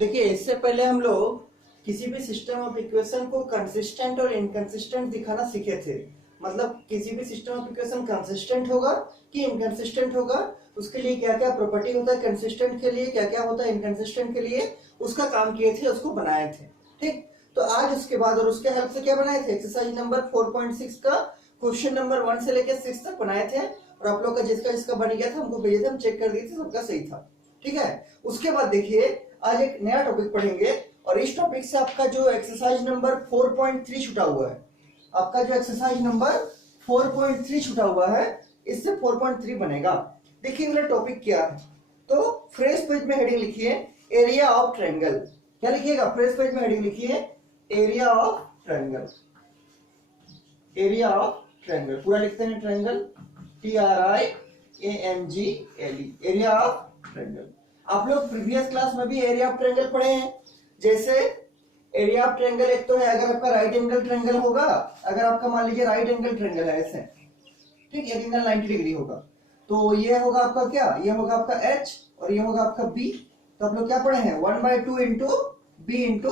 देखिए, इससे पहले हम लोग किसी भी सिस्टम ऑफ इक्वेशन को कंसिस्टेंट और इनकंसिस्टेंट दिखाना सीखे थे। मतलब किसी भी सिस्टम ऑफ इक्वेशन कंसिस्टेंट होगा कि इनकंसिस्टेंट होगा, उसके लिए क्या क्या प्रॉपर्टी होता है, कंसिस्टेंट के लिए क्या क्या होता है, इनकंसिस्टेंट के लिए, उसका काम किए थे, उसको बनाए थे। ठीक, तो आज उसके बाद और उसके हेल्प से क्या बनाए थे, एक्सरसाइज नंबर 4.6 का क्वेश्चन नंबर 1 से लेकर 6 तक बनाए थे। और आप लोग का जिसका जिसका बन गया था हमको भेजे थे, हम चेक कर दिए थे, सबका सही था। ठीक है, उसके बाद देखिए आज एक नया टॉपिक पढ़ेंगे और इस टॉपिक से आपका जो एक्सरसाइज नंबर 4.3 छूटा हुआ है, आपका जो एक्सरसाइज नंबर 4.3 छूटा हुआ है, इससे 4.3 बनेगा। देखिए मेरा टॉपिक क्या है, तो फ्रेश पेज में हेडिंग लिखिए एरिया ऑफ ट्रायंगल। क्या लिखिएगा, फ्रेश पेज में हेडिंग लिखिए area of triangle. Area of triangle पूरा लिखते हैं, triangle TRIANGLE, area of triangle. आप लोग प्रीवियस क्लास में भी एरिया ऑफ ट्रायंगल पढ़े हैं। जैसे एरिया ऑफ ट्रायंगल एक तो है, अगर आपका राइट एंगल ट्रायंगल होगा, अगर आपका मान लीजिए राइट एंगल ट्रायंगल है ऐसे, ठीक, एक एंगल 90 डिग्री होगा, तो ये होगा आपका क्या, ये होगा आपका H और ये होगा आपका B। तो आप लोग क्या पढ़े हैं, 1/2 इंटू B इंटू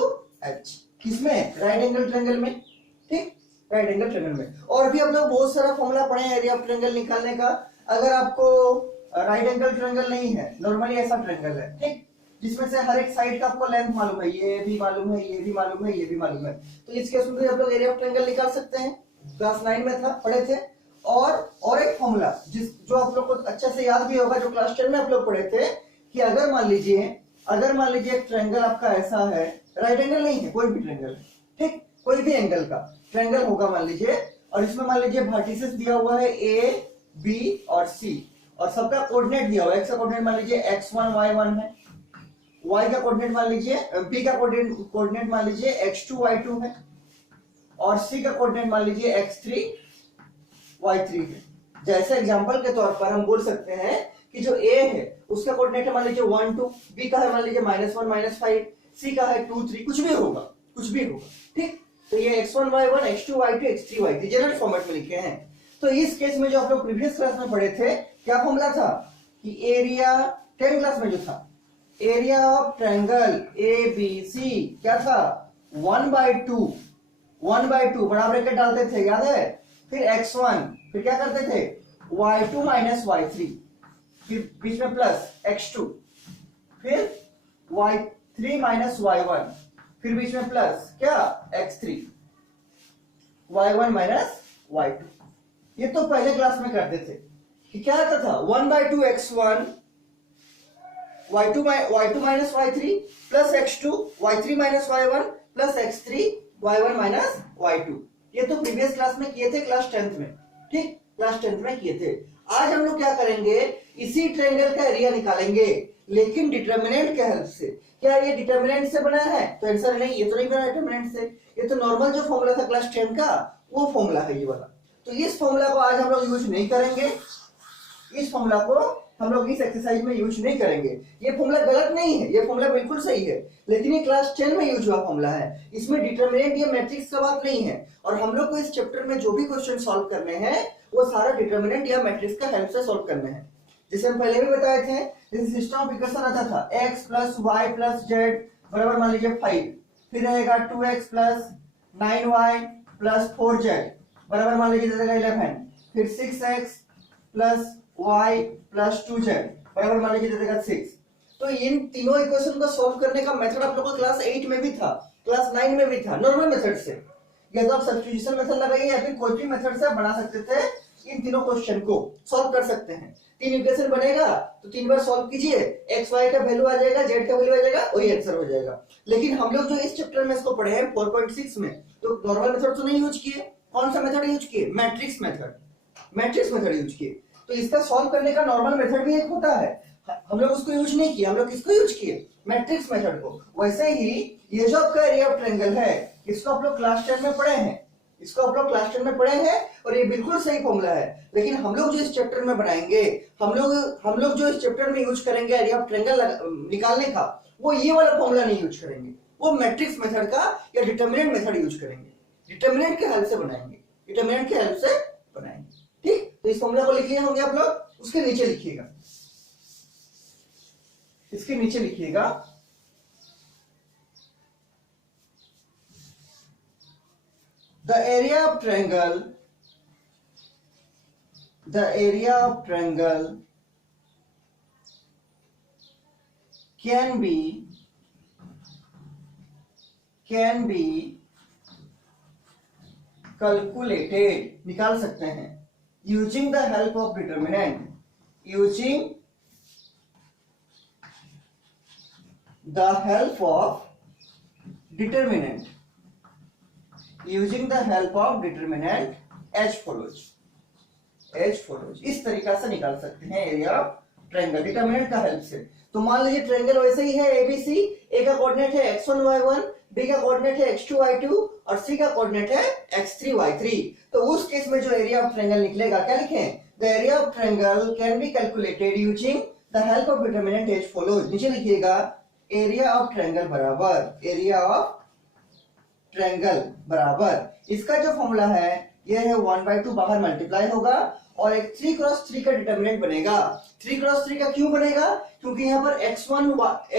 H, किसमें, राइट एंगल ट्रायंगल में। ठीक, राइट एंगल ट्रायंगल में। और भी हम लोग बहुत सारा फॉर्मूला पढ़े हैं एरिया ऑफ ट्रायंगल निकालने का। अगर आपको राइट एंगल ट्रायंगल नहीं है, नॉर्मली ऐसा ट्रायंगल है, ठीक, जिसमें से हर एक साइड का आपको लेंथ मालूम है, ये भी मालूम है, ये भी मालूम है, ये भी मालूम है, तो इस केस में भी आप लोग एरिया ऑफ ट्रायंगल निकाल सकते हैं। क्लास 9 में था, पढ़े थे। और एक फॉर्मूला जो आप लोग को अच्छे से याद भी होगा, जो क्लास 10 में आप लोग पढ़े थे, कि अगर मान लीजिए एक ट्रायंगल आपका ऐसा है, राइट एंगल नहीं है, कोई भी ट्रायंगल है, ठीक, कोई भी एंगल का ट्रायंगल होगा मान लीजिए, और इसमें मान लीजिए वर्टिसेस दिया हुआ है A, B और C, और सबका कोऑर्डिनेट दिया हुआ है। x का कोऑर्डिनेट मान लीजिए x1 y1 है, y का कोऑर्डिनेट मान लीजिए, b का कोऑर्डिनेट मान लीजिए x2 y2 है, और c का कोऑर्डिनेट मान लीजिए x3 y3 है। जैसे एग्जांपल के तौर पर हम बोल सकते हैं कि जो a है उसका कोऑर्डिनेट है मान लीजिए 1 2, b का है मान लीजिए -1 -5, c का है 2 3, कुछ भी होगा, कुछ भी होगा। ठीक, तो ये x1 y1 x2 y2 x3 y3 general format में लिखे हैं। तो इस केस में जो आप लोग प्रीवियस क्लास में पढ़े थे, क्या फॉर्मूला था कि एरिया, 10 क्लास में जो था, एरिया ऑफ ट्रायंगल ABC क्या था, 1/2 बड़ा ब्रैकेट डालते थे, याद है, फिर x1, फिर क्या करते थे y2 माइनस y3, फिर बीच में प्लस x2, फिर y3 माइनस y1, फिर बीच में प्लस क्या x3, y1 माइनस y2। ये तो पहले क्लास में करते थे कि क्या आता था 1/2 x1 y2 minus y3 plus x2 y3 minus y1 plus x3 y1 minus y2। ये तो प्रीवियस क्लास में किए थे, क्लास 10th में। ठीक, क्लास 10th में किए थे। आज हम लोग क्या करेंगे, इसी ट्रायंगल का एरिया निकालेंगे, लेकिन डिटरमिनेंट के हेल्प से। क्या ये डिटरमिनेंट से बना है, तो आंसर नहीं, ये तो नहीं बना डिटरमिनेंट से, ये तो नॉर्मल जो फॉर्मूला था क्लास 10 का, वो फॉर्मूला है ये वाला। तो इस फॉर्मूला को आज हम लोग यूज नहीं करेंगे, इस फॉर्मूला को हम लोग इस एक्सरसाइज में यूज नहीं करेंगे। ये फॉर्मूला गलत नहीं है, ये फॉर्मूला बिल्कुल सही है, लेकिन ये क्लास 10 में यूज हुआ फॉर्मूला है। इसमें डिटरमिनेंट या मैट्रिक्स का बात नहीं है, और हम लोग को इस चैप्टर में जो भी क्वेश्चन सॉल्व करने हैं वो सारा डिटरमिनेंट या मैट्रिक्स का हेल्प से सॉल्व करने हैं। जैसे हम पहले भी बताए थे, जैसे सिस्टम ऑफ इक्वेशन आता था x plus y plus z बराबर मान लीजिए 5, फिर रहेगा 2x plus 9y plus 4z बराबर मान लीजिए 11, फिर 6x plus y plus 2z बराबर मान लीजिए देगा 6। तो इन तीनों इक्वेशन को सॉल्व करने का मेथड आप लोगों को क्लास 8 में भी था, क्लास 9 में भी था, नॉर्मल मेथड से। या तो आप सब्स्टिट्यूशन मेथड लगाइए या फिर कोई भी मेथड से आप बना सकते थे, इन तीनों क्वेश्चन को सॉल्व कर सकते हैं। 3 इक्वेशन बनेगा तो 3 बार सॉल्व कीजिए, x y का वैल्यू आ जाएगा, z का वैल्यू आ जाएगा, वही आंसर हो जाएगा। लेकिन हम लोग जो इस चैप्टर में इसको पढ़े हैं 4.6 में, तो नॉर्मल मेथड तो नहीं यूज किए, कौन सा मेथड यूज किए, मैट्रिक्स मेथड यूज किए। तो इसका सॉल्व करने का नॉर्मल मेथड भी एक होता है, हम लोग उसको यूज नहीं किए, हम लोग किसको यूज किए, मैट्रिक्स मेथड को। वैसे ही ये जो आपका एरिया ऑफ ट्रायंगल है, इसको आप लोग क्लास 10 में पढ़े हैं, इसको आप लोग क्लास 10 में पढ़े हैं, और ये बिल्कुल सही फॉर्मूला है। लेकिन हम लोग जो इस चैप्टर में बनाएंगे, हम लोग जो इस चैप्टर में यूज करेंगे एरिया ऑफ ट्रायंगल निकालने का, वो ये वाला फॉर्मूला नहीं यूज करेंगे, वो मैट्रिक्स मेथड का या डिटरमिनेंट मेथड यूज करेंगे, डिटरमिनेंट के हेल्प से बनाएंगे, डिटरमिनेंट के हेल्प से बनाएंगे। ठीक, तो इस फॉर्मूला को लिख लिए होंगे आप लोग, उसके नीचे लिखिएगा, इसके नीचे लिखिएगा the area of triangle, the area of triangle can be calculated, निकाल सकते हैं, using the help of determinant, using the help of determinant, using the help of determinant as follows, as follows. इस तरीका से निकाल सकते हैं एरिया ऑफ ट्रायंगल डिटर्मिनेंट का हेल्प से। तो मान लीजिए ट्रायंगल वैसे ही है एबीसी, ए का कोऑर्डिनेट है x1 y1, बी का कोऑर्डिनेट है x2 y2 और सी का कोऑर्डिनेट है x3 y3। तो उस केस में जो एरिया ऑफ ट्रायंगल निकलेगा, क्या लिखें, the area of triangle can be calculated using the help of determinant as follows. नीचे लिखिएगा एरिया ऑफ ट्रायंगल बराबर, एरिया ऑफ ट्रायंगल बराबर, इसका जो फॉर्मूला है ये है 1/2 बाहर मल्टीप्लाई होगा और एक 3 क्रॉस 3 का डिटर्मिनेंट बनेगा। 3 क्रॉस 3 का क्यों बनेगा, क्योंकि यहाँ पर x1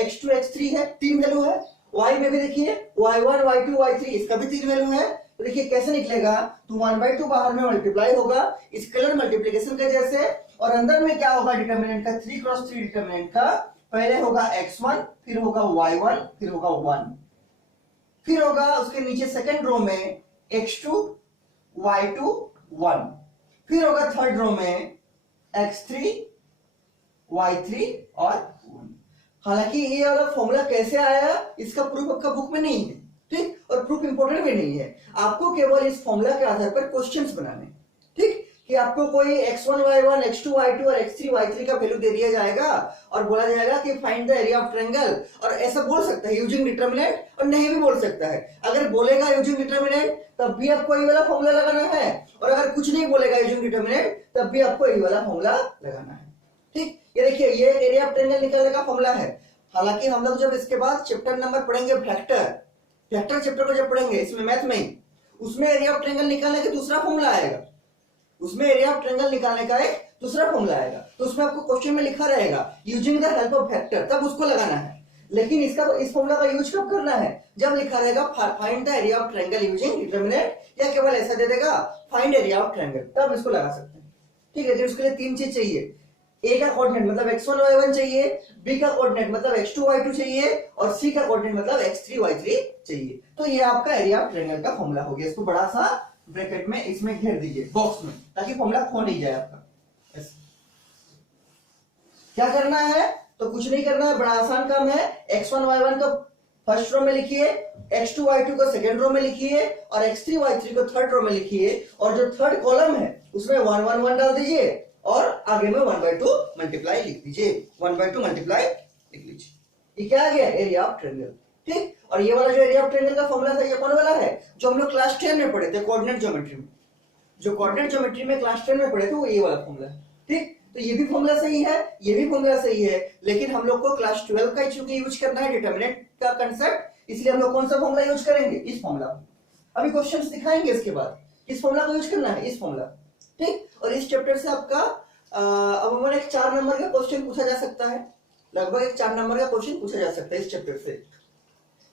x2 x3 है, 3 वैल्यू है। y में भी देखिए y1 y2 y3, इसका भी 3 वैल्यू है। तो देखिए कैसे निकलेगा, तो 1/2 बाहर में मल्टीप्लाई होगा स्केलर मल्टीप्लिकेशन के जैसे, और अंदर में क्या होगा डिटर्मिनेंट का, 3 क्रॉस 3 डिटर्मिनेंट का पहले होगा x1, फिर होगा y1, फिर होगा 1, फिर होगा उसके नीचे सेकंड रो में x2 y2 1, फिर होगा थर्ड रो में x3 y3 और 1। हालांकि ये वाला फॉर्मूला कैसे आया इसका प्रूफ आपका बुक में नहीं है, ठीक, और प्रूफ इंपॉर्टेंट भी नहीं है। आपको केवल इस फॉर्मूला के आधार पर क्वेश्चंस बनाने, ठीक, कि आपको कोई x1 y1 x2 y2 और x3 y3 का वैल्यू दे दिया जाएगा और बोला जाएगा कि find the area of triangle, और ऐसा बोल सकता है यूजिंग डिटर्मिनेंट और नहीं भी बोल सकता है। अगर बोलेगा यूजिंग डिटर्मिनेंट तब भी आपको ये वाला फॉर्मूला लगाना है, और अगर कुछ नहीं बोलेगा यूजिंग डिटर्मिनेंट तब भी आपको ये वाला फॉर्मूला लगाना है, ठीक। ये देखिए ये एरिया ऑफ ट्रायंगल निकालने का फॉर्मूला है। हालांकि हम लोग जब इसके बाद चैप्टर नंबर पढ़ेंगे वेक्टर चैप्टर को जब पढ़ेंगे इसमें मैथ में ही, उसमें एरिया ऑफ ट्रायंगल निकालने का दूसरा फॉर्मूला आएगा, उसमें एरिया ऑफ ट्रायंगल निकालने का एक दूसरा फॉर्मूला आएगा। तो उसमें आपको क्वेश्चन में लिखा रहेगा using the help of vector, तब उसको लगाना है। लेकिन इस फॉर्मूला का यूज कब करना है, जब लिखा रहेगा find the area of triangle using determinant, या केवल ऐसा दे देगा फाइंड एरिया ऑफ ट्रायंगल, तब इसको लगा सकते हैं, ठीक है। लेकिन उसके लिए 3 चीज चाहिए, ए का कोऑर्डिनेट मतलब x1 y1 चाहिए, बी का कोऑर्डिनेट मतलब x2 y2 चाहिए, और सी का कोऑर्डिनेट मतलब x3 y3 चाहिए। तो ये आपका एरिया ऑफ ट्रायंगल का फॉर्मूला हो गया। इसको बड़ा सा ब्रैकेट में इसमें घेर दीजिए बॉक्स में, ताकि फॉर्मूला खो नहीं जाए आपका। क्या करना है, तो कुछ नहीं करना है, बड़ा आसान काम है। x1 y1 को फर्स्ट रो में लिखिए, x2 y2 को सेकंड रो में लिखिए, और x3 y3 को थर्ड रो में लिखिए, और जो थर्ड कॉलम है उसमें 1 1 1 डाल दीजिए, और आगे में 1/2 मल्टीप्लाई लिख दीजिए, 1/2 मल्टीप्लाई लिख लीजिए। ये क्या आ गया, एरिया ऑफ ट्रायंगल, ठीक। और ये वाला जो एरिया ऑफ ट्रायंगल का फॉर्मूला था ये कौन वाला है, जो हम लोग क्लास 10 में पढ़े थे कोऑर्डिनेट ज्योमेट्री में, जो कोऑर्डिनेट ज्योमेट्री में क्लास 10 में पढ़े थे वो ये वाला फॉर्मूला है, ठीक। तो ये भी फॉर्मूला सही है, ये भी फॉर्मूला सही है, लेकिन हम लोग को क्लास 12 का चूंकि यूज करना है डिटर्मिनेंट का कांसेप्ट, इसलिए हम लोग कौन सा फॉर्मूला यूज करेंगे, इस फॉर्मूला। अभी क्वेश्चंस दिखाएंगे इसके बाद, इस फॉर्मूला को यूज करना है, इस फॉर्मूला, ठीक। और इस चैप्टर से आपका अमूमन एक 4 नंबर का क्वेश्चन पूछा जा सकता है, लगभग एक 4 नंबर का क्वेश्चन पूछा जा सकता है इस चैप्टर से।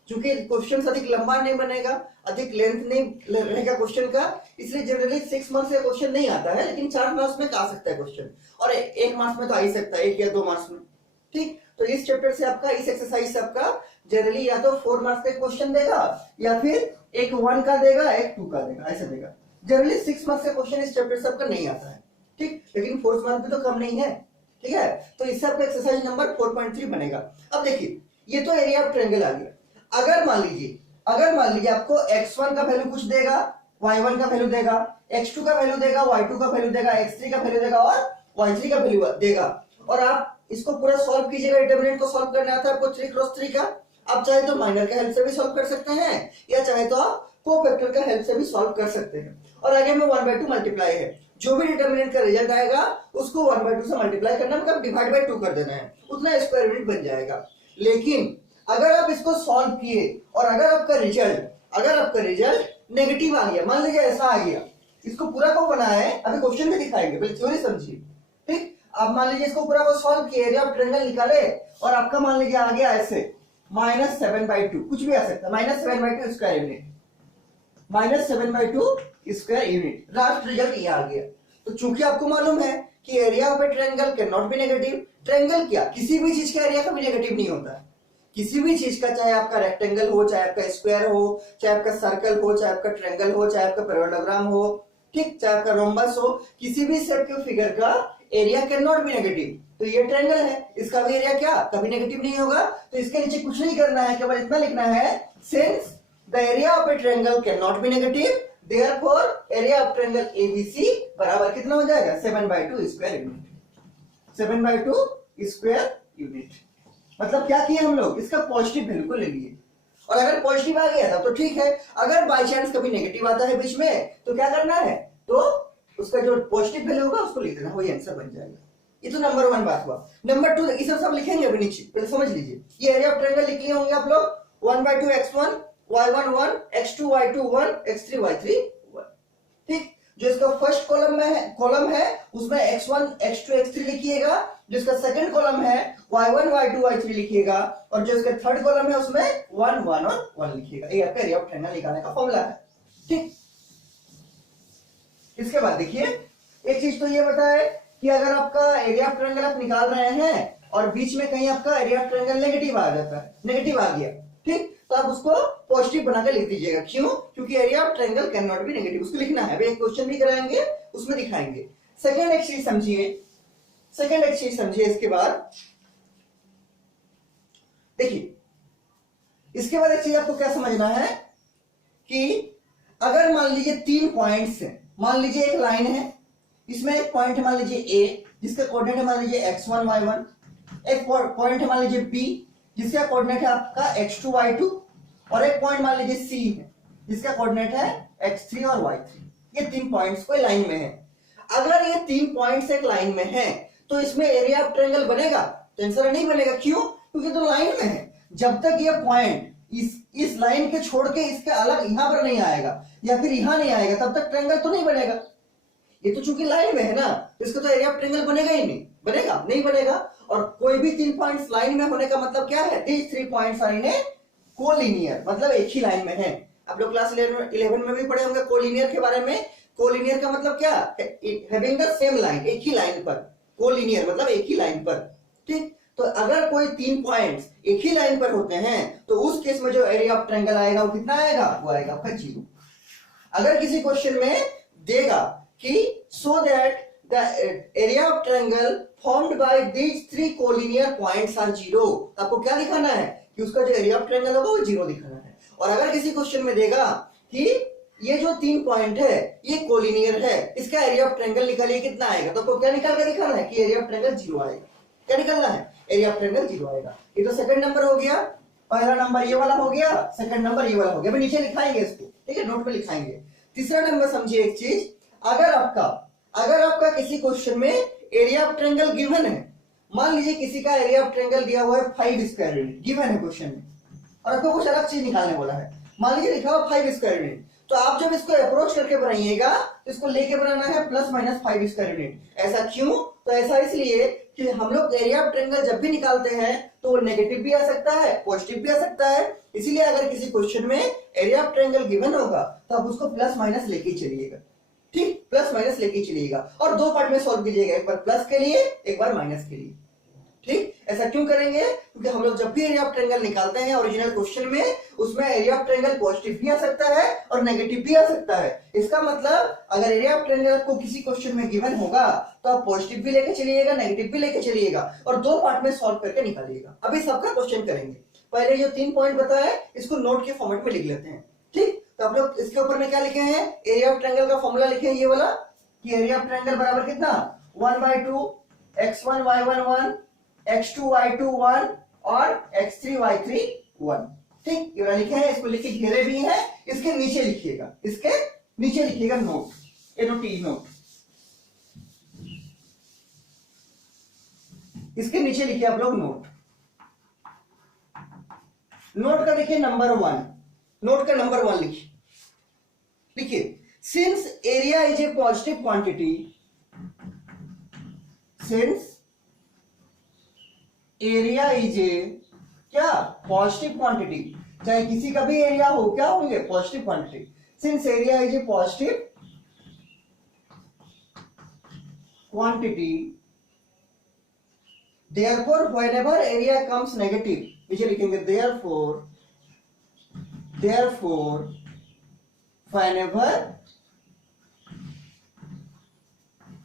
क्योंकि क्वेश्चन अधिक लंबा नहीं बनेगा, अधिक लेंथ नहीं रहेगा क्वेश्चन का, इसलिए जनरली 6 मार्क्स का क्वेश्चन नहीं आता है, लेकिन 4 मार्क्स में आ सकता है क्वेश्चन, और 1 मार्क्स में तो आ ही सकता है, 1 या 2 मार्क्स में, ठीक। तो इस चैप्टर से आपका, इस एक्सरसाइज से आपका जनरली या तो 4 मार्क्स का क्वेश्चन देगा, या फिर एक 1 का देगा, एक 2 का देगा, ऐसे देगा। जनरली 6 मार्क्स का क्वेश्चन इस चैप्टर से आपका नहीं आता है, ठीक। लेकिन 4 मार्क्स भी तो कम नहीं है, ठीक है। तो इससे आपका एक्सरसाइज नंबर 4.3 बनेगा। अब देखिए ये तो एरिया ऑफ ट्रायंगल आ गया। अगर मान लीजिए आपको x1 का वैल्यू कुछ देगा, y1 का वैल्यू देगा, x2 का वैल्यू देगा, y2 का वैल्यू देगा, x3 का वैल्यू देगा और y3 का वैल्यू देगा, और आप इसको पूरा सॉल्व कीजिएगा। डिटरमिनेंट को सॉल्व करना आता है आपको 3 क्रॉस 3 का। आप चाहे तो माइनर का हेल्प से भी सॉल्व कर सकते हैं, या चाहे तो आप कोफैक्टर का हेल्प से भी सॉल्व कर सकते हैं। और आगे में 1/2 मल्टीप्लाई है, जो भी डिटरमिनेंट का रिजल्ट आएगा उसको 1/2 से मल्टीप्लाई करना, मतलब डिवाइड बाय 2 कर देना है, उतना स्क्वायर यूनिट बन जाएगा। लेकिन अगर आप इसको सॉल्व किए और अगर आपका रिजल्ट नेगेटिव आ गया, मान लीजिए ऐसा आ गया, इसको पूरा को बनाया है, अभी क्वेश्चन में दिखाएंगे, पहले थ्योरी समझिए, ठीक। आप मान लीजिए इसको पूरा को सॉल्व किए, एरिया ऑफ ट्रायंगल निकाले, और आपका मान लीजिए आ गया ऐसे -7/2, कुछ भी आ सकता है, -7/2 square unit, -7/2 square unit. Last result ये आ गया। तो चूंकि आपको मालूम है कि area of A triangle can not be negative, triangle क्या, किसी भी चीज का एरिया कभी नेगेटिव नहीं होता है। किसी भी चीज का, चाहे आपका रेक्टेंगल हो, चाहे आपका स्क्वायर हो, चाहे आपका सर्कल हो, चाहे आपका ट्रायंगल हो, चाहे आपका पैरेललोग्राम हो, ठीक, चाहे आपका रोम्बस हो, किसी भी शेप के फिगर का area can not be negative. तो ये ट्रायंगल है, इसका भी एरिया क्या कभी नेगेटिव नहीं होगा। तो इसके नीचे कुछ नहीं करना है, केवल इतना लिखना है, since the area of A triangle can not be negative, therefore area of triangle ABC बराबर कितना हो जाएगा, 7/2 स्क्वायर यूनिट। 7/2 square unit. मतलब क्या किए हम लोग, इसका पॉजिटिव वैल्यू को ले लिए, और अगर पॉजिटिव आ गया था तो ठीक है, अगर बाई चांस कभी नेगेटिव आता है बीच में तो क्या करना है, तो उसका जो पॉजिटिव वैल्यू होगा उसको लिख देना, वही आंसर बन जाएगा। ये तो नंबर 1 बात हुआ। नंबर 2 ये सब लिखेंगे अभी नीचे, पहले समझ लीजिए। ये एरिया ऑफ ट्रायंगल लिख लिए होंगे आप लोग, 1/2 x1 y1 1 x2 y2 1 x3 y3 1, ठीक। जो इसका फर्स्ट कॉलम है उसमें x1 x2 x3 लिखिएगा, जो इसका सेकंड कॉलम है y1 y2 y3 लिखिएगा, और जो इसका थर्ड कॉलम है उसमें 1 1 और 1 लिखिएगा। ये आपका एरिया ऑफ ट्रायंगल निकालने का फॉर्मूला है, ठीक। इसके बाद देखिए, एक चीज तो ये बताए कि अगर आपका एरिया ऑफ ट्रायंगल आप निकाल रहे हैं और बीच में कहीं आपका एरिया ऑफ ट्रायंगल नेगेटिव आ जाता है, नेगेटिव आ गया, ठीक, तो आप उसको पॉजिटिव बनाकर लिख दीजिएगा। क्यों, क्योंकि area of triangle can not be negative, उसको लिखना है। अभी एक क्वेश्चन भी कराएंगे उसमें दिखाएंगे। सेकंड एक चीज समझिए, इसके बाद देखिए, इसके बाद एक चीज आपको क्या समझना है कि अगर मान लीजिए 3 पॉइंट्स हैं, मान लीजिए एक लाइन है, इसमें एक पॉइंट है मान लीजिए ए जिसका कोऑर्डिनेट है मान लीजिए x1 y1, एक पॉइंट है मान लीजिए बी जिसका कोऑर्डिनेट है आपका x2 y2, और एक पॉइंट मान लीजिए सी है जिसका कोऑर्डिनेट है x3 और y3। ये 3 पॉइंट्स कोई लाइन में है। अगर ये 3 पॉइंट्स एक लाइन में है तो इसमें एरिया ऑफ ट्रायंगल बनेगा, तो आंसर नहीं बनेगा। क्यों, क्योंकि तो लाइन में है। जब तक ये पॉइंट इस लाइन के छोड़ के इसके अलग यहां पर नहीं आएगा या फिर यहां नहीं आएगा, तब तक ट्रायंगल तो नहीं बनेगा। ये तो चूंकि लाइन में है ना, तो इसका तो एरिया ऑफ ट्रायंगल बनेगा ही नहीं, बनेगा नहीं बनेगा। और कोई भी 3 पॉइंट्स लाइन में होने का मतलब क्या है, these 3 points are in a collinear, मतलब एक ही लाइन में है। आप लोग क्लास 11 में भी पढ़े होंगे कोलिनियर के बारे में। कोलिनियर का मतलब क्या, हैविंग द सेम लाइन, एक ही लाइन पर। कोलिनियर मतलब एक ही लाइन पर, ठीक। तो अगर कोई 3 पॉइंट्स एक ही लाइन पर होते हैं तो उस केस में जो एरिया ऑफ ट्रायंगल आएगा वो कितना आएगा, वो आएगा आपका 0। अगर किसी क्वेश्चन में देगा कि so that the area of triangle formed by these 3 collinear points are 0, आपको क्या दिखाना है कि उसका जो एरिया ऑफ ट्रायंगल होगा वो 0 दिखाना है। और अगर किसी क्वेश्चन में देगा कि ये जो 3 पॉइंट है ये कोलिनियर है, इसका एरिया ऑफ ट्रायंगल निकालिए कितना आएगा, तो आपको क्या निकाल के दिखाना है कि एरिया ऑफ ट्रायंगल 0 आएगा। क्या निकालना है, एरिया ऑफ ट्रायंगल 0 आएगा। ये तो सेकंड नंबर हो गया, पहला नंबर ये वाला हो गया, सेकंड नंबर ये वाला हो गया। अभी नीचे लिखाएंगे इसको, ठीक है, नोट पे लिखाएंगे। तीसरा नंबर समझिए एक चीज, अगर आपका किसी क्वेश्चन में एरिया ऑफ ट्रायंगल गिवन है, मान लीजिए किसी का एरिया ऑफ ट्रायंगल दिया हुआ है 5 स्क्वायर यूनिट गिवन है क्वेश्चन में, और आपको कुछ अलग चीज निकालने बोला है, मान लीजिए लिखा हुआ 5 स्क्वायर यूनिट, तो आप जब इसको अप्रोच करके बनाइएगा तो इसको लेके बनाना है ±5 स्क्वायर यूनिट। ऐसा क्यों, तो ऐसा इसलिए कि हम लोग एरिया ऑफ ट्रायंगल जब भी निकालते हैं तो वो नेगेटिव भी आ सकता है, पॉजिटिव भी आ सकता है। इसीलिए अगर किसी क्वेश्चन में एरिया ऑफ ट्रायंगल गिवन होगा तो आप उसको प्लस माइनस लेके चलिएगा, ठीक, प्लस माइनस लेके चलिएगा, और 2 पार्ट में सॉल्व कीजिएगा, एक बार प्लस के लिए एक बार माइनस के लिए, ठीक। ऐसा क्यों करेंगे, क्योंकि हम लोग जब भी एरिया ऑफ ट्रायंगल निकालते हैं ओरिजिनल क्वेश्चन में, उसमें एरिया ऑफ ट्रायंगल पॉजिटिव भी आ सकता है और नेगेटिव भी आ सकता है। इसका मतलब अगर एरिया ऑफ ट्रायंगल आपको किसी क्वेश्चन में गिवन होगा तो आप पॉजिटिव भी लेके चलिएगा, नेगेटिव भी लेके चलिएगा, और 2 पार्ट में सॉल्व करके निकालिएगा। अभी सबका क्वेश्चन करेंगे। पहले जो 3 पॉइंट बताया इसको नोट के फॉर्मेट में लिख लेते हैं, ठीक। तो आप लोग इसके ऊपर में क्या लिखे हैं, एरिया ऑफ ट्रायंगल का फॉर्मूला लिखे हैं ये वाला, कि एरिया ऑफ ट्रायंगल बराबर कितना, 1/2 x1 y1 1 x2 y2 1 और x3 y3 1, ठीक। ये वाला लिखे हैं, इसको लिखे घेरे भी हैं। इसके नीचे लिखिएगा, इसके नीचे लिखिएगा नोट, NOT नोट, इसके नीचे लिखिए आप लोग नोट। नोट का देखिए नंबर 1, नोट का नंबर 1 लिखिए, since area is a positive quantity, since area is a क्या, पॉजिटिव क्वांटिटी, चाहे किसी का भी एरिया हो, क्या होंगे, positive quantity, since area is a positive quantity, therefore whenever area comes negative, नीचे लिखेंगे therefore whenever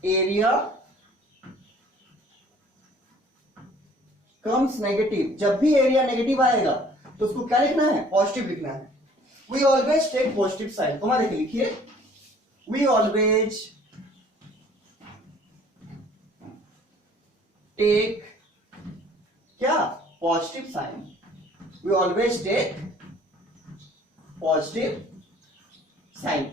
area comes negative, जब भी एरिया नेगेटिव आएगा तो उसको क्या लिखना है, पॉजिटिव लिखना है। We always take positive sign, comma देख लिखिए, we always take क्या, positive sign, we always take positive sign.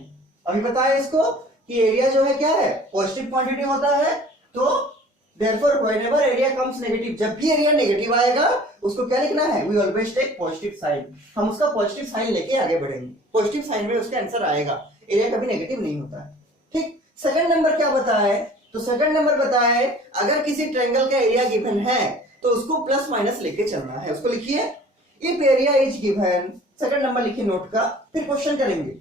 अभी बताया इसको कि एरिया जो है क्या है, पॉजिटिव क्वांटिटी होता है, तो therefore whenever area comes negative, जब भी एरिया नेगेटिव आएगा उसको क्या लिखना है, we always take positive sign. हम उसका पॉजिटिव साइन लेके आगे बढ़ेंगे, पॉजिटिव साइन में उसका आंसर आएगा, एरिया कभी नेगेटिव नहीं होता है। ठीक, सेकंड नंबर क्या बताया, तो सेकंड नंबर बताया है अगर किसी ट्रायंगल का एरिया गिवन है तो उसको प्लस माइनस लेके चलना है। उसको लिखिए, if area is given, second number लिखिए नोट का, फिर क्वेश्चन करेंगे।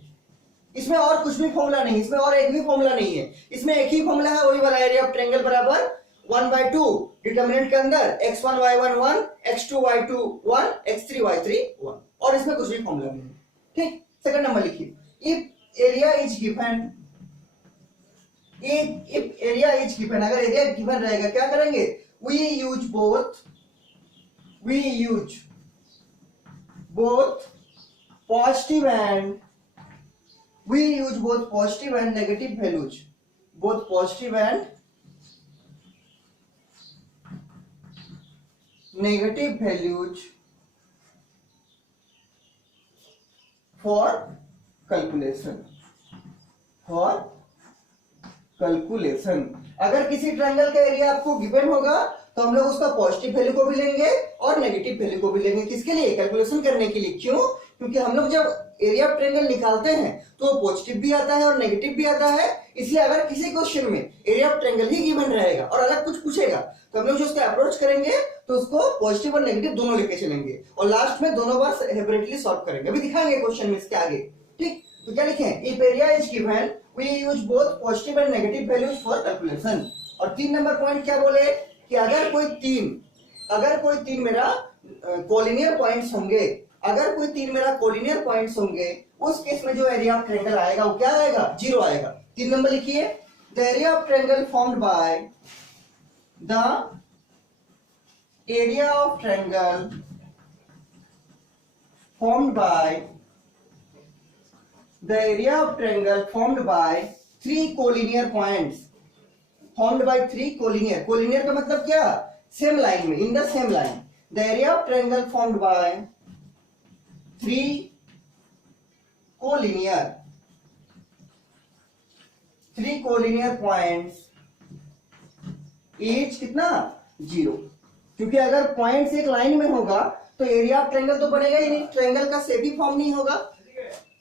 इसमें और कुछ भी फॉर्मूला नहीं, इसमें और एक भी फॉर्मूला नहीं है, इसमें एक ही फॉर्मूला है, वही वाला, एरिया ऑफ ट्रायंगल बराबर 1/2 डिटरमिनेंट के अंदर x1 y1 1, x2 y2 1, x3 y3 1, और इसमें कुछ भी फॉर्मूला नहीं। ठीक, सेकंड नंबर लिखिए, if area is given, if area is given, अगर एरिया गिवन रहेगा क्या करेंगे, we use both positive and negative values, both positive and negative values for calculation। अगर किसी ट्रायंगल का एरिया आपको गिवन होगा तो हम लोग उसका पॉजिटिव वैल्यू को भी लेंगे और नेगेटिव वैल्यू को भी लेंगे, किसके लिए, कैलकुलेशन करने के लिए। क्यों, क्योंकि हम लोग जब एरिया ऑफ ट्रायंगल निकालते हैं तो पॉजिटिव भी आता है और नेगेटिव भी आता है, इसलिए अगर किसी क्वेश्चन में area of triangle he given रहेगा और अलग कुछ पूछेगा तो हम लोग जो उसका अप्रोच करेंगे तो उसको पॉजिटिव और नेगेटिव दोनों लेके चलेंगे और लास्ट में दोनों बार सेपरेटली सॉल्व करेंगे। अभी दिखाएंगे क्वेश्चन में इसके आगे। ठीक, तो क्या लिखें, if area is given we use both positive and negative values for calculation। और 3 नंबर पॉइंट क्या बोले कि अगर कोई तीन मेरा कोलिनियर पॉइंट्स होंगे, अगर कोई तीन मेरा कोलिनियर पॉइंट्स होंगे, उस केस में जो एरिया ऑफ ट्रायंगल आएगा वो क्या आएगा, 0 आएगा। 3 नंबर लिखिए, the area of triangle formed by the area of triangle formed bye the area of triangle formed by 3 collinear points, formed by 3 collinear का मतलब क्या, सेम लाइन में, in the same line, the area of triangle formed by 3 collinear points is कितना, 0। क्योंकि अगर points एक line में होगा तो एरिया ऑफ ट्रायंगल तो बनेगा ही नहीं, ट्रायंगल का शेप ही फॉर्म नहीं होगा,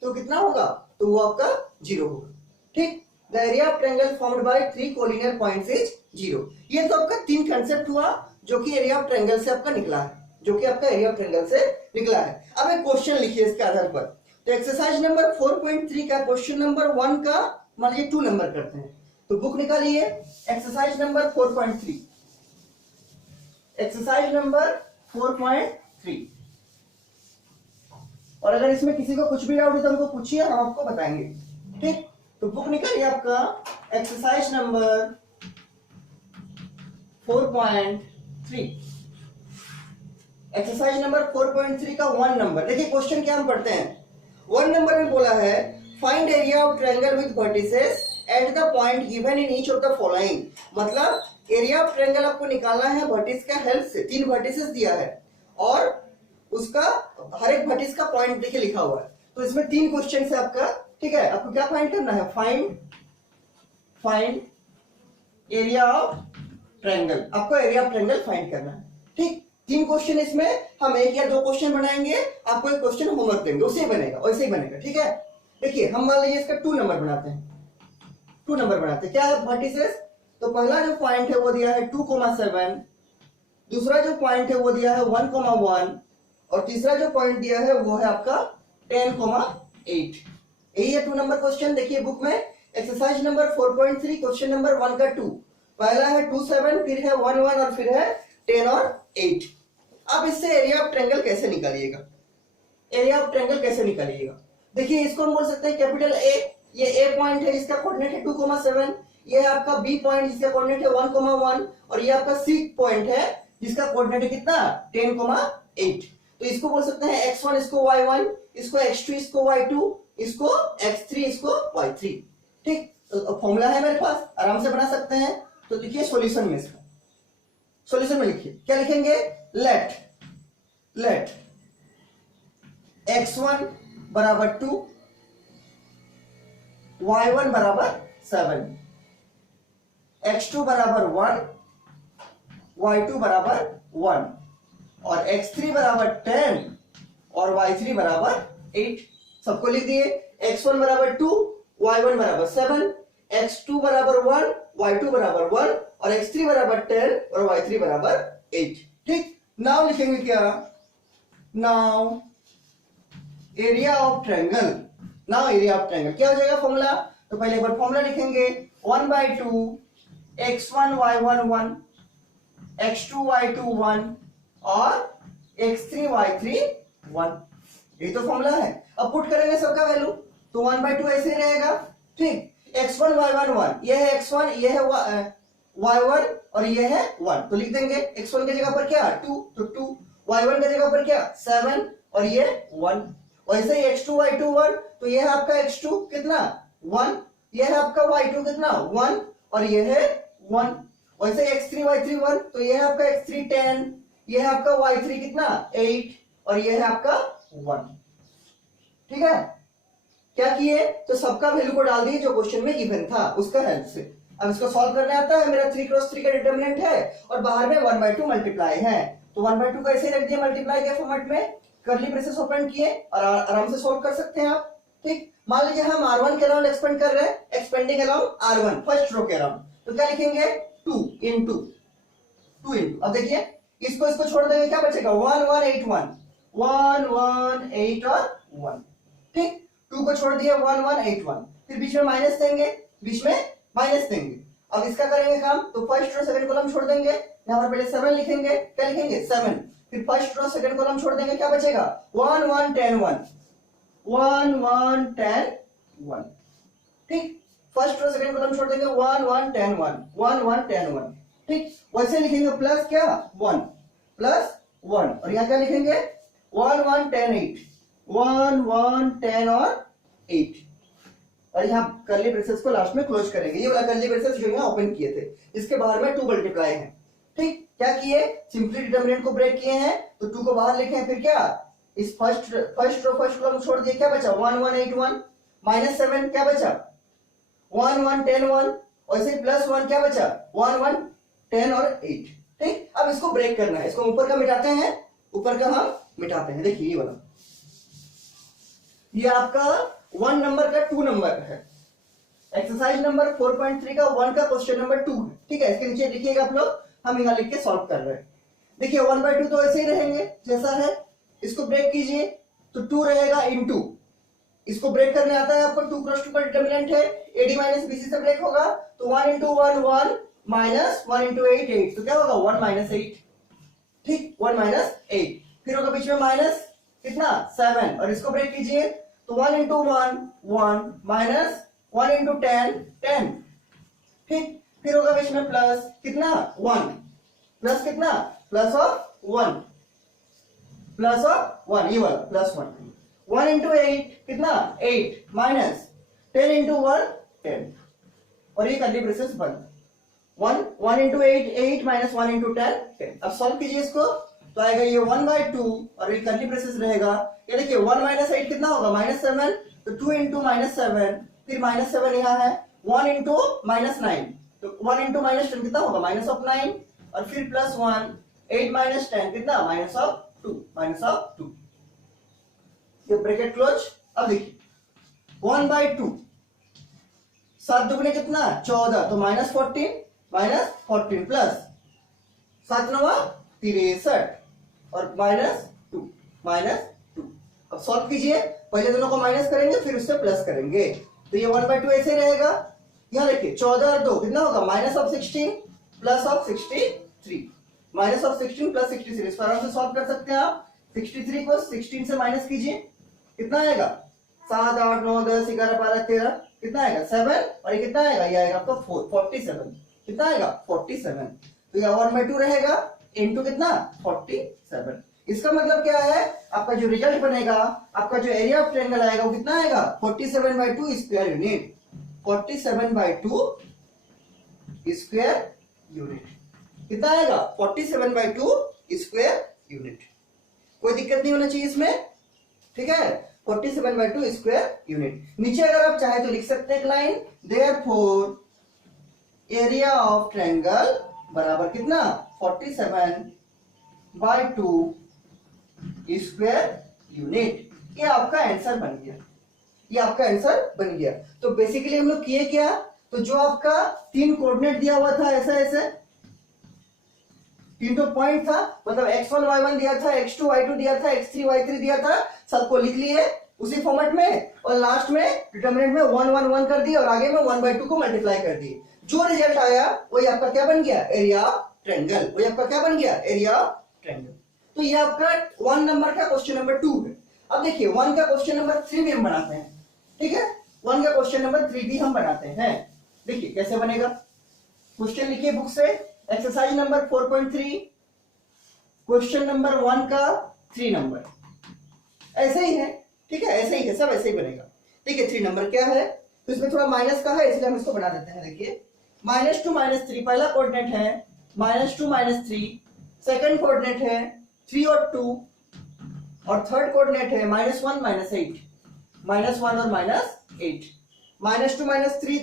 तो कितना होगा, तो वो आपका 0 होगा। ठीक, the area of triangle formed bye 3 collinear points is 0। ये तो आपका 3 कंसेप्ट हुआ जो कि एरिया ऑफ ट्रायंगल से आपका निकला है, जो कि आपका एरिया ऑफ ट्रायंगल से निकला है। अब एक क्वेश्चन लिखिए इसके आधार पर। तो एक्सरसाइज नंबर 4.3 का क्वेश्चन नंबर 1 का मान लीजिए 2 नंबर करते हैं, तो बुक निकालिए, एक्सरसाइज नंबर 4.3, एक्सरसाइज नंबर 4.3। और अगर इसमें किसी को कुछ भी डाउट है तो हमको पूछिए, हम आपको बताएंगे। ठीक, तो बुक निकालिए आपका एक्सरसाइज नंबर 4.3, एक्सरसाइज नंबर 4.3 का 1 नंबर। देखिए क्वेश्चन क्या हम पढ़ते हैं, 1 नंबर में बोला है find area of triangle with vertices at the point given in each of the following. मतलब एरिया ऑफ ट्रायंगल आपको निकालना है वर्टिस का हेल्प से। 3 वर्टिसेस दिया है और उसका हर एक वर्टिस का पॉइंट देखिए लिखा हुआ है, तो इसमें 3 क्वेश्चन है आपका। ठीक है, आपको क्या फाइंड करना है, फाइंड एरिया ऑफ ट्रायंगल, आपको एरिया ऑफ ट्रायंगल फाइंड करना है। ठीक, 3 क्वेश्चन, इसमें हम 1 या 2 क्वेश्चन बनाएंगे, आपको एक क्वेश्चन होमवर्क देंगे, उसे ही बनेगा, वैसे ही बनेगा। ठीक है, देखिए हम मान लीजिए इसका 2 नंबर बनाते हैं, 2 नंबर बनाते हैं। क्या है वर्टिसेस, तो पहला जो पॉइंट है वो दिया है 2,7, दूसरा जो पॉइंट है वो दिया है 1,1 और तीसरा जो पॉइंट दिया है वो है आपका 10,8। यही है 2 नंबर क्वेश्चन। देखिए बुक में एक्सरसाइज नंबर 4.3 क्वेश्चन नंबर 1 का 2, पहला है 2 7, फिर है 1 1 और फिर है 10 और 8। अब इससे एरिया ऑफ ट्रायंगल कैसे निकालिएगा, एरिया ऑफ ट्रायंगल कैसे निकालिएगा। देखिए इसको हम बोल सकते हैं कैपिटल ए, ये ए पॉइंट है, इसका कोऑर्डिनेट है 2,7, ये है आपका बी पॉइंट जिसका कोऑर्डिनेट है 1,1 और ये आपका सी पॉइंट है जिसका कोऑर्डिनेट है कितना 10,8। तो इसको बोल सकते हैं x1, इसको y1, इसको x2, इसको y2, इसको x3, इसको y3। ठीक, तो फॉर्मूला है मेरे पास, आराम से बना सकते हैं। तो लिखिए सॉल्यूशन में, इसका सॉल्यूशन में लिखिए क्या लिखेंगे, लेट x1 बराबर 2, y1 बराबर 7, x2 बराबर 1, y2 बराबर 1 और x3 बराबर 10 और y3 बराबर 8। सबको लिख दिए। x1 बराबर 2, y1 बराबर 7, x2 बराबर 1, y2 बराबर 1 और x3 बराबर 10 और y3 बराबर 8। ठीक, नाउ लिखेंगे क्या, now area of triangle. Now area of triangle क्या हो जाएगा फॉर्मूला, तो पहले एक बार फॉर्मूला लिखेंगे 1/2 x1 y1 1, x2 y2 1 और x3 y3 1। ये तो फॉर्मूला है। अब पुट करेंगे सबका वैल्यू, तो 1/2 ऐसे ही रहेगा। ठीक, x1 y1 1, ये है x1, ये है y1 और ये है 1, तो लिख देंगे x1 की जगह पर क्या 2, तो 2, y1 की जगह पर क्या 7 और ये 1। वैसे ही x2 y2 1, तो ये है आपका x2 कितना 1, ये है आपका y2 कितना 1 और ये है 1। वैसे x3 y3 1, तो ये है आपका x3 10, ये है आपका y3 कितना 8 और ये है आपका 1। ठीक है, क्या किए, तो सबका वैल्यू को डाल दिए जो क्वेश्चन में गिवन था उसका हेल्प से। अब इसको सॉल्व करने आता है, मेरा 3 क्रॉस 3 का डिटरमिनेंट है और बाहर में 1/2 मल्टीप्लाई है, तो 1/2 का ऐसे रख दिया मल्टीप्लाई के फॉर्मेट में, कर्ली ब्रेसेस ओपन किए और आराम से सॉल्व कर सकते हैं आप। ठीक, मान लीजिए हम r1 के अराउंड एक्सपेंड कर रहे हैं, expanding around r1 first row के अराउंड, तो क्या लिखेंगे 2 into। अब देखिए इसको छोड़ देंगे, क्या बचेगा 1 1 8 1, 1 1 8 और 1। ठीक, 2 को छोड़ दिया 1 1 8 1, फिर बीच में माइनस देंगे, बीच में माइनस देंगे। अब इसका करेंगे काम, तो फर्स्ट रो सेकंड कॉलम छोड़ देंगे, यहाँ पर पहले 7 लिखेंगे, क्या लिखेंगे 7, फिर फर्स्ट रो सेकंड कॉलम छोड़ देंगे, क्या बचेगा 1 1 10 1, 1 1 10 1। ठीक, फर्स्ट रो सेकंड कॉलम छोड़ देंगे 1 1 10 1, 1 1 10 1। ठीक, वैसे लिखेंगे प्लस क्या 1 प्लस 1 और यहाँ क्या लिखेंगे 1 1 10 8, 1 1 10 और 8 और यहाँ कर्ली ब्रेसेस को लास्ट में क्लोज करेंगे। ये वाला कर्ली ब्रेसेस जो यहाँ ओपन किए थे, इसके बाहर में 2 मल्टीप्लाई है। ठीक, क्या किए, सिंपली डिटरमिनेंट को ब्रेक किए हैं, तो 2 को बाहर लिखे हैं, फिर क्या इस फर्स्ट रो फर्स्ट कॉलम छोड़ दिए, क्या बचा 1 1 8 1 माइनस 7, क्या बचा 1 1 10 1 और इसे प्लस 1, क्या बचा 1 1 10 और 8। ठीक, अब इसको ब्रेक करना है, इसको ऊपर का मिटाते हैं, ऊपर का हम मिटाते हैं। देखिए ये वाला, ये आपका 1 नंबर का 2 नंबर है, एक्सरसाइज नंबर 4.3 का 1 का क्वेश्चन नंबर 2 है। ठीक है, इसके नीचे लिखिएगा आप लोग, हम यहाँ लिख के सॉल्व कर रहे हैं। देखिए 1/2 तो ऐसे ही रहेंगे जैसा है, इसको ब्रेक कीजिए तो 2 रहेगा इनटू, इसको ब्रेक करने आता है आपको, 2 क्रॉस 2 का डिटरमिनेंट है, AD माइनस BC से ब्रेक होगा, तो 1 into 1 1 माइनस 1 into 8 8, तो क्या होगा 1 minus 8। ठीक, 1 minus 8, फिर होगा बीच में माइनस कितना 7 और इसको ब्रेक कीजिए तो 1 into 1 1 माइनस 1 into 10 10। ठीक, फिर होगा बीच में प्लस कितना 1, प्लस कितना प्लस ऑफ 1, प्लस ऑफ 1, ये वाला प्लस 1, 1 into 8 कितना 8 माइनस 10 into 1 10 और ये कर्ली ब्रेसेस बंद। 1 into 8 8 माइनस 1 into 10 10। अब सॉल्व कीजिए इसको, तो आएगा ये 1/2 और ये कर्ली ब्रेसेस रहेगा। ये देखिए 1 minus 8 कितना होगा -7, तो 2 into -7, फिर -7 यहाँ है, 1 into -9, तो 1 into -10 कितना होगा -9 और फिर प्लस 1, 8 minus 10 कितना -2। ये ब्रैकेट क्लोज। अब देखिए 1/2, 7 दुगने कितना 14, तो -14 प्लस 7 9 63 और -2 अब सॉल्व कीजिए, पहले दोनों को माइनस करेंगे फिर उससे प्लस करेंगे, तो ये 1/2 ऐसे ही रहेगा। यहाँ देखिए 14 और 2 कितना होगा, -16 +63, -16 +63, इसको आराम से सॉल्व कर सकते हैं आप। 63 को 16 से माइनस कीजिए, कितना आएगा, 7 8 9 10 11 12 13, कितना आएगा 7, और ये कितना आएगा, ये आएगा आपका 47, कितना आएगा 47, तो ये 1/2 रहेगा इनटू कितना 47। इसका मतलब क्या है, आपका जो रिजल्ट बनेगा, आपका जो एरिया ऑफ ट्रायंगल आएगा वो कितना आएगा 47/2 स्क्वायर यूनिट, 47/2 स्क्वायर यूनिट, कितना आएगा 47/2 स्क्वायर यूनिट। कोई दिक्कत नहीं होना चाहिए इसमें, ठीक है, 47/2 स्क्वायर यूनिट। नीचे अगर आप चाहे तो लिख सकते हैं एक line, therefore area of triangle बराबर कितना 47/2 स्क्वायर यूनिट। ये आपका आंसर बन गया, ये आपका आंसर बन गया। तो बेसिकली हम लोग किए क्या, तो जो आपका 3 कोऑर्डिनेट दिया हुआ था ऐसा ऐसे 3 तो पॉइंट था, मतलब x1 y1 दिया था, x2 y2 दिया था, x3 y3 दिया था, सबको लिख लिए उसी फॉर्मेट में, और लास्ट में डिटरमिनेंट में 1 1 1 कर दिए और आगे में 1/2 को मल्टीप्लाई कर दिए। जो रिजल्ट आया वही आपका क्या बन गया, एरिया ट्रायंगल, वही आपका क्या बन गया, एरिया ट्रायंगल। तो ये आपका 1 नंबर का क्वेश्चन नंबर 2 है। अब देखिए 1 का क्वेश्चन नंबर 3 भी हम बनाते हैं, ठीक है, 1 का क्वेश्चन नंबर 3 भी हम बनाते हैं। देखिए कैसे बनेगा, क्वेश्चन लिखिए बुक से, एक्सरसाइज नंबर 4.3, क्वेश्चन नंबर 1 का 3 नंबर, ऐसे ही है, ठीक है, ऐसे ही है, सब ऐसे ही बनेगा। ठीक है, 3 नंबर क्या है, तो इसमें थोड़ा माइनस का है इसलिए हम इसको बना देते हैं। देखिए -2 -3 पहला कोऑर्डिनेट है, -2 -3 सेकंड कोऑर्डिनेट है 3 और 2, और थर्ड कोऑर्डिनेट है -1 -8, -1 और -8, -2 -3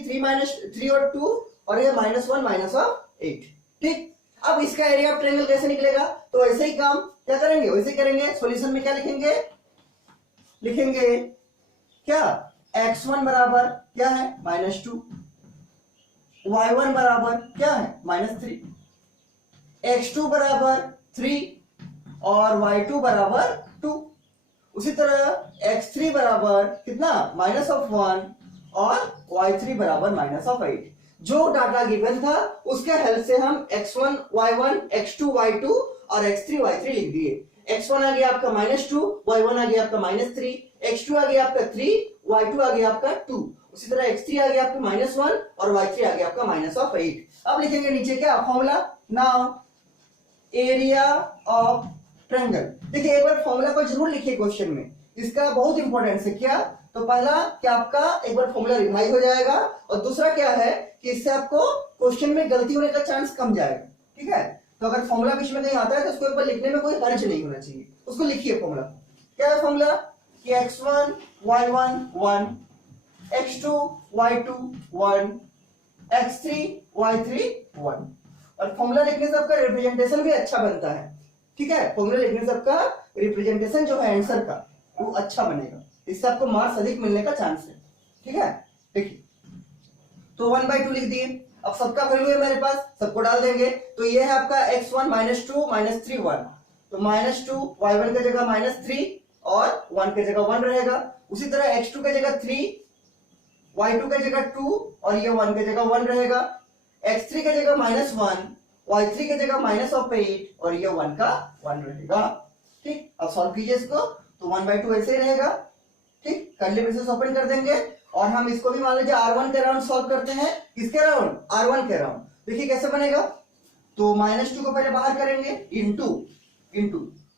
3 और 2, और ये -1 -8। ठीक, अब इसका एरिया ऑफ ट्रायंगल कैसे निकलेगा, तो ऐसे ही काम क्या करेंगे, वैसे ही करेंगे। सॉल्यूशन में क्या लिखेंगे, लिखेंगे क्या, x1 बराबर क्या है -2, y1 बराबर क्या है -3, x2 बराबर 3 और y2 बराबर 2। उसी तरह x3 बराबर कितना -1 और y3 बराबर -8। जो डाटा गिवन था उसके हेल्प से हम x1 y1 x2 y2 और x3 y3 लिख दिए। x1 आ गया आपका -2, y1 आ गया आपका -3, x2 आ गया आपका 3, y2 आ गया आपका 2। उसी तरह x3 आ गया आपका -1 और y3 आ गया आपका -8। अब लिखेंगे नीचे क्या formula, now area of triangle. देखिए एक बार फॉर्मूला को जरूर लिखिए क्वेश्चन में, इसका बहुत इंपॉर्टेंस है। क्या, तो पहला कि आपका एक बार फॉर्मूला रिवाइज हो जाएगा, और दूसरा क्या है कि इससे आपको क्वेश्चन में गलती होने का चांस कम जाएगा। ठीक है, तो अगर फॉर्मूला बीच में कहीं आता है तो उसको एक बार लिखने में कोई हर्ज नहीं होना चाहिए, उसको लिखिए फॉर्मूला। क्या है फॉर्मूला कि x1 y1 1, x2 y2 1, x3 y3 1। और फॉर्मूला लिखने से आपका रिप्रेजेंटेशन भी अच्छा बनता है। ठीक है, फॉर्मूला लिखने से आपका रिप्रेजेंटेशन जो है आंसर का वो अच्छा बनेगा, इससे आपको मार्क्स अधिक मिलने का चांस है। ठीक है, देखिए तो 1/2 लिख दिए। अब सबका वैल्यू है मेरे पास, सबको डाल देंगे। तो ये है आपका x1 -2 -3 1, तो -2 y1 की जगह -3 और 1 की जगह 1 रहेगा। उसी तरह x2 की जगह 3, y2 की जगह 2 और ये 1 की जगह 1 रहेगा। x3 की जगह -1, y3 की जगह -8 और ये 1 का 1 रहेगा। ठीक, अब सॉल्व कीजिए इसको, तो 1/2 ऐसे ही रहेगा। ठीक, कर्ली ब्रेसेस ओपन कर देंगे और हम इसको भी मान लीजिए R1 के राउंड सॉल्व करते हैं। किसके राउंड, R1 के राउंड। देखिए कैसे बनेगा, तो -2 को पहले बाहर करेंगे इंटू,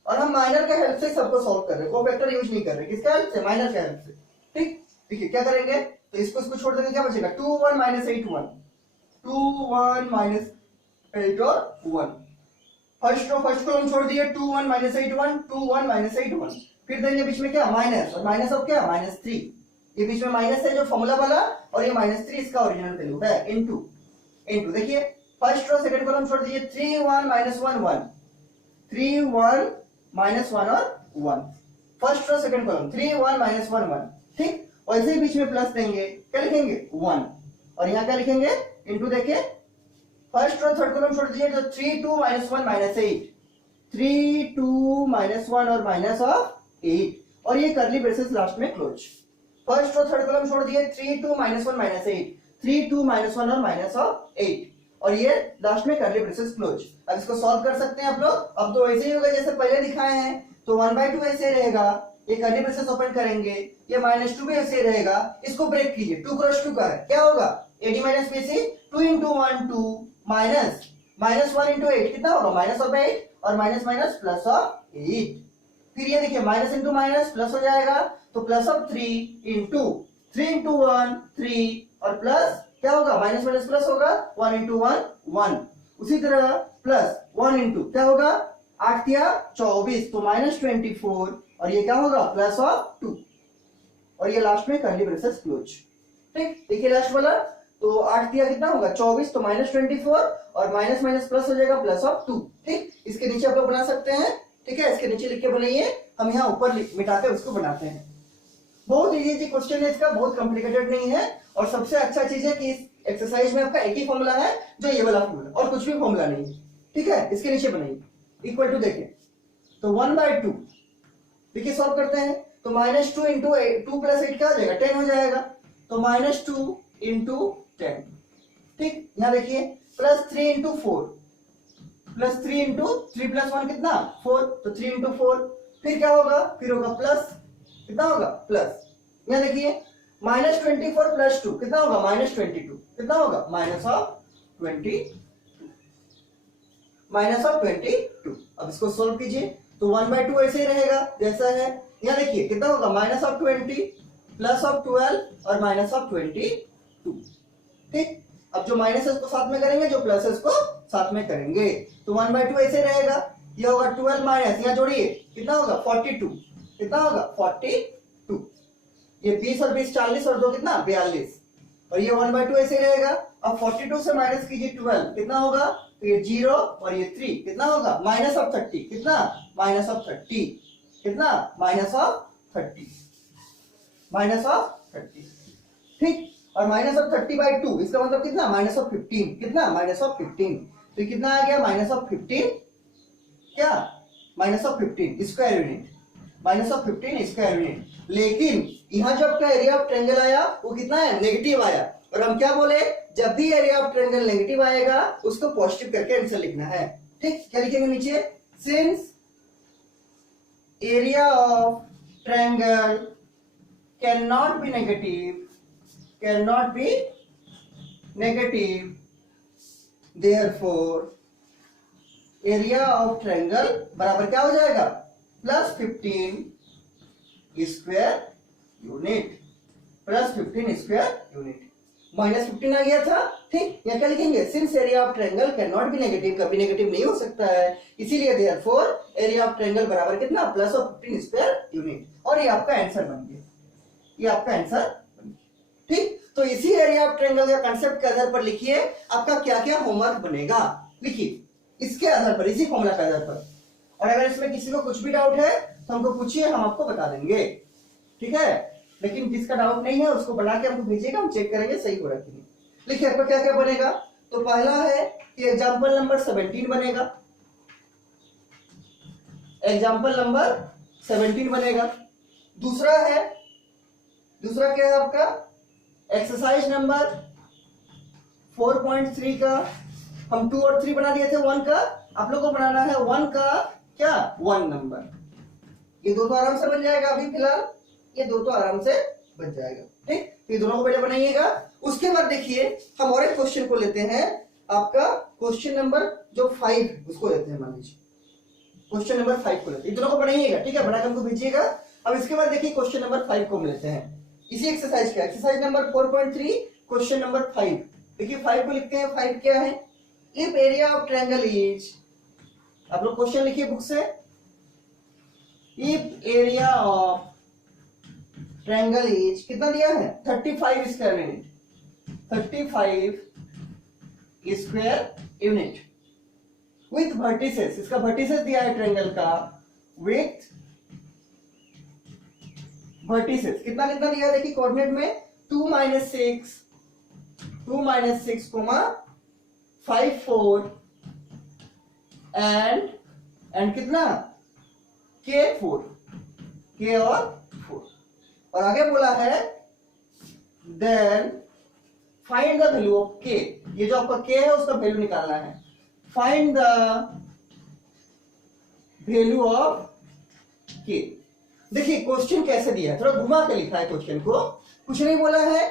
और हम माइनर के हेल्प से सबको सॉल्व कर रहे हैं, कोफैक्टर यूज नहीं कर रहे, किसके हेल्प से, माइनर के हेल्प से। ठीक, देखिए क्या करेंगे, तो इसको छोड़ देंगे, क्या बचेगा 2 1 -8 1, 2 1 -8 और 1। फर्स्ट कॉलम छोड़ दिए, 2 1 -8 1, 2 1 -8 1। फिर देंगे बीच में क्या, माइनस, और माइनस ऑफ क्या -3, ये बीच में माइनस है जो फॉर्मूला वाला, और ये -3 इसका ओरिजिनल वैल्यू है इनटू। देखिए फर्स्ट रो सेकंड कॉलम छोड़ दीजिए, 3 1 -1 1, 3 1 -1 और 1। First row second column 3 1 -1 1। ठीक, और इसे बीच में प्लस देंगे, क्या लिखेंगे 1, और यहाँ क्या लिखेंगे इनटू। देखिए फर्स्ट रो थर्ड कॉलम छोड़ दीजिए, तो 3 2 -1 -8, 3 2 -1 और माइनस ऑफ 8, और ये कर्ली ब्रेसेस लास्ट में क्लोज। फर्स्ट और थर्ड कॉलम छोड़ दिए, 3 2 -1 -8, 3 2 -1 और -8, और ये लास्ट में कर्ली ब्रेसेस क्लोज। अब इसको सॉल्व कर सकते हैं आप लोग। अब तो वैसे ही होगा जैसे पहले दिखाए हैं, तो 1/2 ऐसे रहेगा, ये कर्ली ब्रेसेस ओपन करेंगे, ये -2 भी ऐसे रहेगा, इसको ब्रेक कीजिए, 2 क्रॉस 2 का है, क्या होगा AD - BC, 2 × 1 2 माइनस -1 × 8 कितना होगा -8 और माइनस प्लस ऑफ 8। फिर ये देखिए माइनस इंटू माइनस प्लस हो जाएगा, तो प्लस ऑफ 3 × 1 3 और प्लस क्या होगा माइनस प्लस होगा, 1 × 1 1। उसी तरह प्लस 1 इंटू क्या होगा 8 या 24, तो -24, और ये क्या होगा प्लस ऑफ 2, और ये लास्ट में कर्ली ब्रेसेस क्लोज। ठीक, देखिए लास्ट वाला, तो 8 दिया कितना होगा 24, तो -24 और माइनस प्लस हो जाएगा प्लस ऑफ 2। ठीक, इसके नीचे आप लोग बना सकते हैं। ठीक है, इसके नीचे लिख के बनाइए, हम यहाँ ऊपर मिटाकर उसको बनाते हैं। बहुत इजी क्वेश्चन है इसका, बहुत कॉम्प्लिकेटेड नहीं है, और सबसे अच्छा चीज है कि इस एक्सरसाइज में आपका एक ही फॉर्मूला है, जो ये वाला फॉर्मूला, और कुछ भी फॉर्मूला नहीं है। ठीक है, इसके नीचे बनाइए, इक्वल टू देखिए, तो 1/2 देखिए सॉल्व करते हैं, तो -2 × 2 + 8 क्या हो जाएगा 10 हो जाएगा, तो -2 × 10। ठीक, यहां देखिए प्लस 3 × 4 प्लस 3 × 3 + 1 कितना 4, तो 3 × 4, फिर क्या होगा, फिर होगा प्लस, कितना होगा प्लस, यहां देखिए -24 + 2 कितना होगा -22, कितना होगा -22। अब इसको सोल्व कीजिए, तो 1/2 ऐसे ही रहेगा जैसा है। यहां देखिए कितना होगा -20 +12 और -22। ठीक, अब जो माइनस है उसको साथ में करेंगे, जो प्लस है उसको साथ में करेंगे, तो 1/2 ऐसे रहेगा, ये होगा 12 माइनस, यहां जोड़िए कितना होगा 42, कितना होगा 42, ये 20 और 20 40 और 2 कितना 42, और ये 1/2 ऐसे रहेगा। अब 42 से माइनस कीजिए 12 कितना होगा, तो ये 0 और ये 3 कितना होगा -30, कितना -30, कितना -30। ठीक, और -30/2 इसका मतलब कितना -15, कितना -15, तो कितना आ गया -15, क्या -15 स्क्वायर यूनिट, -15 स्क्वायर यूनिट। लेकिन यहां जो आपका एरिया ऑफ ट्रायंगल आया वो कितना है नेगेटिव आया, और हम क्या बोले जब भी एरिया ऑफ ट्रायंगल नेगेटिव आएगा उसको पॉजिटिव करके आंसर लिखना है। ठीक, क्या लिखेंगे नीचे, since area of triangle can not be negative, therefore area of triangle बराबर क्या हो जाएगा +15 स्क्वायर यूनिट, +15 स्क्वायर यूनिट। -15 आ गया था। ठीक, या क्या लिखेंगे, since area of triangle can not be negative, कभी नेगेटिव नहीं हो सकता है, इसीलिए देयरफॉर एरिया ऑफ ट्रायंगल बराबर कितना +15 स्क्वायर यूनिट, और ये आपका आंसर बन गया, ये आपका आंसर बन गया। ठीक, तो इसी एरिया ऑफ ट्रायंगल का कांसेप्ट के आधार पर लिखिए आपका क्या क्या होमवर्क बनेगा, लिखिए इसके आधार पर, इसी फॉर्मूला के आधार पर, और अगर इसमें किसी को कुछ भी डाउट है तो हमको पूछिए, हम आपको बता देंगे। ठीक है, लेकिन जिसका डाउट नहीं है उसको बना के हमको भेजिएगा, हम चेक करेंगे सही हो रहा कि नहीं। लिखिए आपका क्या क्या बनेगा, तो पहला है कि एग्जाम्पल नंबर 17 बनेगा, एग्जाम्पल नंबर 17 बनेगा। दूसरा क्या है आपका एक्सरसाइज नंबर 4.3 का, हम 2 और 3 बना दिए थे, 1 का आप लोग को बनाना है 1 का क्या 1 नंबर, ये दो तो आराम से बन जाएगा, अभी फिलहाल ये दो तो आराम से बन जाएगा। ठीक, ये दोनों को पहले बनाइएगा। उसके बाद देखिए हम और एक क्वेश्चन को लेते हैं, आपका क्वेश्चन नंबर जो 5 उसको लेते हैं, मान लीजिए क्वेश्चन नंबर 5 को लेते हैं, दोनों को बनाइएगा। ठीक है, बनाकर हमको भेजिएगा। अब इसके बाद देखिए क्वेश्चन नंबर 5 को हम लेते हैं, इसी एक्सरसाइज का एक्सरसाइज नंबर 4.3 क्वेश्चन नंबर 5। देखिए 5 को लिखते हैं, 5 क्या है, if area of triangle is, आप लोग क्वेश्चन लिखिए बुक से, if area of triangle is कितना दिया है 35 square unit, 35 square unit with vertices, इसका वर्टिसेस दिया है ट्रायंगल का, विथ वर्टिसेस कितना कितना दिया है, देखिए कोऑर्डिनेट में 2 - 6 5 4 एंड कितना K4, k और 4। और आगे बोला है then find the value of k, ये जो आपका k है उसका वैल्यू निकालना है। Find the value of k। देखिए क्वेश्चन कैसे दिया है, थोड़ा घुमा के लिखा है क्वेश्चन को, कुछ नहीं बोला है।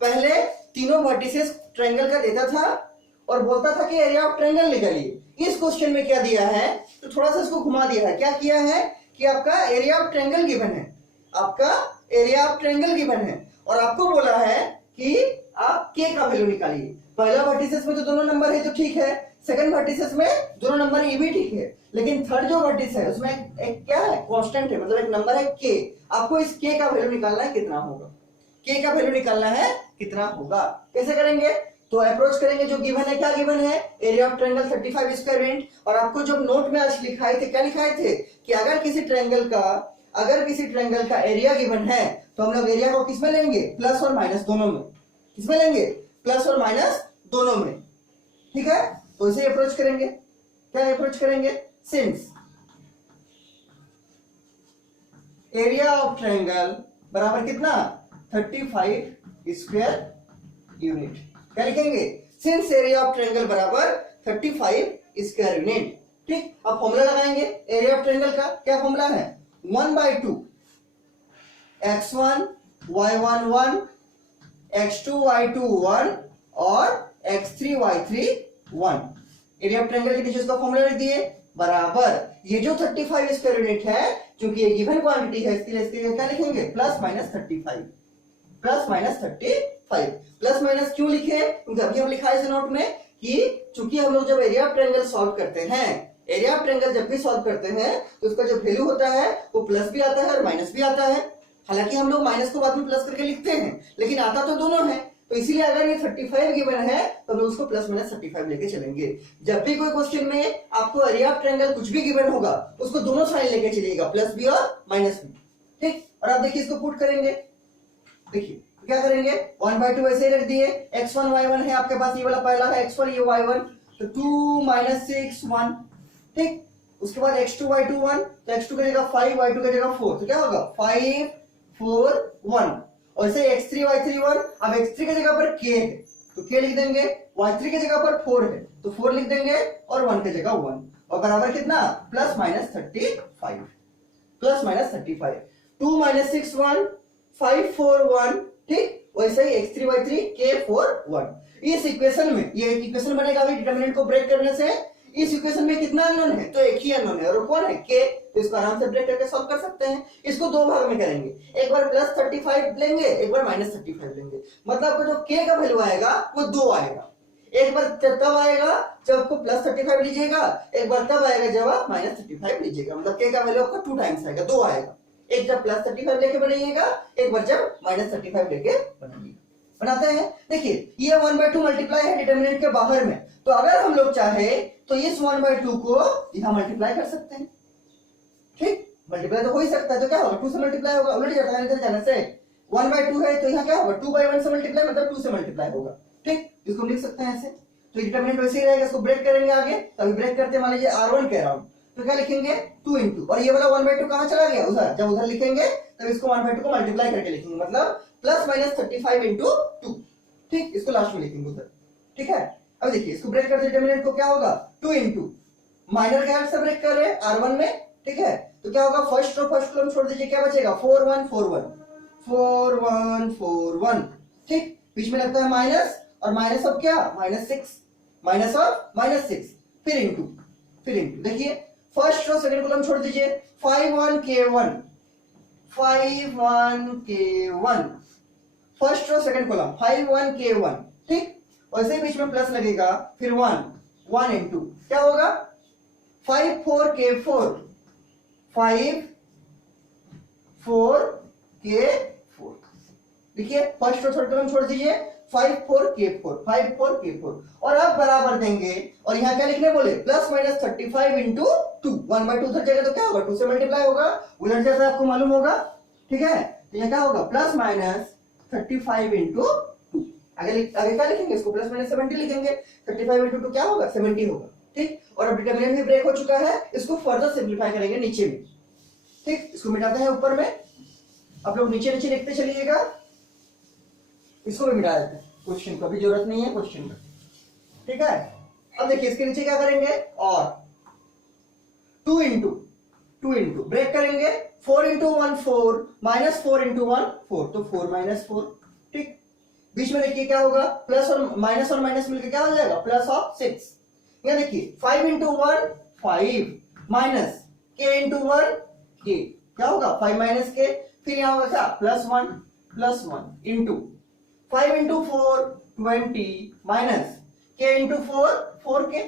पहले तीनों वर्टिसेस ट्रायंगल का देता था और बोलता था कि एरिया ऑफ ट्रायंगल निकालिए। इस क्वेश्चन में क्या दिया है, तो थोड़ा सा इसको घुमा दिया है। क्या किया है कि आपका एरिया ऑफ ट्रायंगल गिवन है, आपका एरिया ऑफ ट्रायंगल गिवन है और आपको बोला है कि आप k का वैल्यू निकालिए। पहला वर्टिसेस में तो दोनों नंबर है तो ठीक है, सेकंड वर्टिसेस में दोनों नंबर ये भी ठीक है, लेकिन थर्ड जो वर्टिस है उसमें एक क्या है, कांस्टेंट है, मतलब एक नंबर है k। आपको इस k का वैल्यू निकालना है कितना होगा, k का वैल्यू निकालना है कितना होगा। कैसे करेंगे, तो अप्रोच करेंगे, जो गिवन है, क्या गिवन है, area of triangle 35 square unit. और आपको जब नोट में आज लिखाए थे, क्या लिखाए थे कि अगर किसी ट्रायंगल का एरिया गिवन है तो हम लोग एरिया को किसमें लेंगे, प्लस और माइनस दोनों में। किसमें लेंगे, प्लस और माइनस दोनों में, ठीक है। तो इसे अप्रोच करेंगे, क्या अप्रोच करेंगे, सिंस एरिया ऑफ ट्रायंगल बराबर कितना, 35 स्क्वायर यूनिट। क्या लिखेंगे, सिंस एरिया ऑफ ट्रायंगल बराबर 35 स्क्वायर यूनिट। ठीक, अब फॉर्मूला लगाएंगे एरिया ऑफ ट्रायंगल का। क्या फॉर्मूला है, 1/2 x1 y1 1 x2 y2 1 और x3 y3 1। Area of triangle के नीचे इसका फॉर्मूला लिख दिए, बराबर ये जो 35 स्क्वायर यूनिट है, क्योंकि ये गिवन क्वांटिटी है, इसके लिए क्या लिखेंगे, plus minus 35। Plus minus 35, plus minus क्यों लिखे, क्योंकि अभी हम लिखा है इस नोट में कि चूंकि हम लोग जब एरिया ऑफ ट्रायंगल सॉल्व करते हैं, एरिया ऑफ ट्रायंगल जब भी सॉल्व करते हैं तो उसका जो वैल्यू होता है वो प्लस भी आता है और माइनस भी आता है। हालांकि हम लोग माइनस को बाद में प्लस करके लिखते हैं, लेकिन आता तो दोनों है। तो इसीलिए अगर ये 35 गिवन है तो हम लोग उसको प्लस माइनस 35 लेके चलेंगे। जब भी कोई क्वेश्चन में आपको एरिया ऑफ ट्रायंगल कुछ भी गिवन होगा, उसको दोनों साइन लेके चलिएगा, प्लस भी और माइनस भी। ठीक, और आप देखिए इसको पुट करेंगे, देखिए क्या करेंगे, 1/2 ऐसे ही रख दिए, x1 y1 है आपके पास, ये वाला पहला है x1 ये y1, तो 2 - 6 1। ठीक, उसके बाद x2 y2 1, तो x2 की जगह 5 y2 की जगह 4, तो क्या होगा 5 4 1। और ऐसे x3 y3 1, अब x3 की जगह पर k है तो k लिख देंगे, y3 की जगह पर 4 है तो 4 लिख देंगे और 1 की जगह 1, और बराबर कितना, प्लस माइनस 35। Plus minus 35, 2 - 6 1 5 4 1। ठीक, वैसे ही x3 y3 k 4 1। इस इक्वेशन में ये एक इक्वेशन बनेगा अभी डिटरमिनेंट को ब्रेक करने से। इस इक्वेशन में कितना अननोन है, तो एक ही अननोन है, और वो कौन है, k। तो इसको आराम से ब्रेक करके सॉल्व कर सकते हैं। इसको दो भाग में करेंगे, एक बार प्लस 35 लेंगे, एक बार माइनस 35 लेंगे। मतलब आपको जो k का वैल्यू आएगा वो 2 आएगा। एक बार तब आएगा जब आपको प्लस 35 लीजिएगा, एक बार तब आएगा जब आप माइनस 35 लीजिएगा। मतलब k का वैल्यू आपका 2 टाइम्स आएगा, 2 आएगा। एक जब प्लस 35 लेके बनाइएगा, एक बार जब माइनस 35 लेके बनाइएगा। बनाते हैं, देखिए ये 1/2 मल्टीप्लाई है डिटरमिनेंट के बाहर में, तो अगर हम लोग चाहे तो इस 1/2 को यहां मल्टीप्लाई कर सकते हैं। ठीक, मल्टीप्लाई तो हो ही सकता है, तो क्या होगा, 2 से मल्टीप्लाई होगा, उलट जाता है इधर जाने से। 1/2 है तो यहाँ क्या होगा, 2/1 से मल्टीप्लाई मतलब 2 से मल्टीप्लाई होगा। ठीक, इसको लिख सकते हैं ऐसे। तो डिटरमिनेंट वैसे ही रहेगा, इसको ब्रेक करेंगे आगे, तभी ब्रेक करते मान लीजिए R1 कह रहा हूं, तो क्या लिखेंगे 2 इंटू, और ये वाला 1/2 कहां चला गया, उधर। जब उधर लिखेंगे तब इसको 1/2 को मल्टीप्लाई करके लिखेंगे, मतलब प्लस माइनस 35 इंटू 2। ठीक, इसको लास्ट में लिखेंगे उधर। ठीक है, अब देखिए इसको ब्रेक करते डिटरमिनेंट को क्या होगा, 2 इंटू माइनर के हेल्प से ब्रेक कर रहे हैं R1 में। ठीक है, तो क्या होगा, फर्स्ट रो फर्स्ट कॉलम छोड़ दीजिए, क्या बचेगा 4 1 4 1 4 1 4 1। ठीक, बीच में लगता है माइनस, और माइनस ऑफ क्या, -6, माइनस ऑफ -6, फिर इंटू देखिए फर्स्ट रो सेकंड कॉलम छोड़ दीजिए, 5 1 k 1 5 1 k 1, first row second column 5 1 k 1। ठीक, वैसे ही बीच में प्लस लगेगा, फिर 1 इंटू क्या होगा 5 4 k 4 5 4 k 4। देखिए फर्स्ट रो थर्ड कॉलम छोड़ दीजिए, 5 4 k 4 5 4 k 4, और अब बराबर देंगे, और यहाँ क्या लिखने बोले, प्लस माइनस 35 इंटू 2। 1/2 उधर जाएगा तो क्या होगा, 2 से मल्टीप्लाई होगा, उधर जैसा आपको मालूम होगा। ठीक है, तो यहाँ क्या होगा, प्लस माइनस 35 इंटू 2। आगे क्या लिखेंगे, इसको प्लस माइनस 70 लिखेंगे, 35 इंटू 2 क्या होगा, 70 होगा। ठीक, और अब डिटरमिनेंट भी ब्रेक हो चुका है, इसको फर्दर सिंप्लीफाई करेंगे नीचे में। ठीक, इसको मिटाते हैं ऊपर में, आप लोग नीचे नीचे लिखते चलिएगा, इसको भी मिटा देते हैं, क्वेश्चन को अभी जरूरत नहीं है क्वेश्चन का, ठीक है। अब देखिए इसके नीचे क्या करेंगे, और 2 इंटू ब्रेक करेंगे, 4 इंटू 1 4 माइनस 4 इंटू 1 4, तो 4 माइनस 4, ठीक। बीच में देखिए क्या होगा, प्लस और माइनस मिलकर क्या हो जाएगा, प्लस ऑफ 6। यहाँ देखिए 5 into 1 5 minus k into 1 k, क्या होगा 5 माइनस k, फिर यहाँ होगा क्या plus 1 into 5 into 4 20 minus k into 4 4k,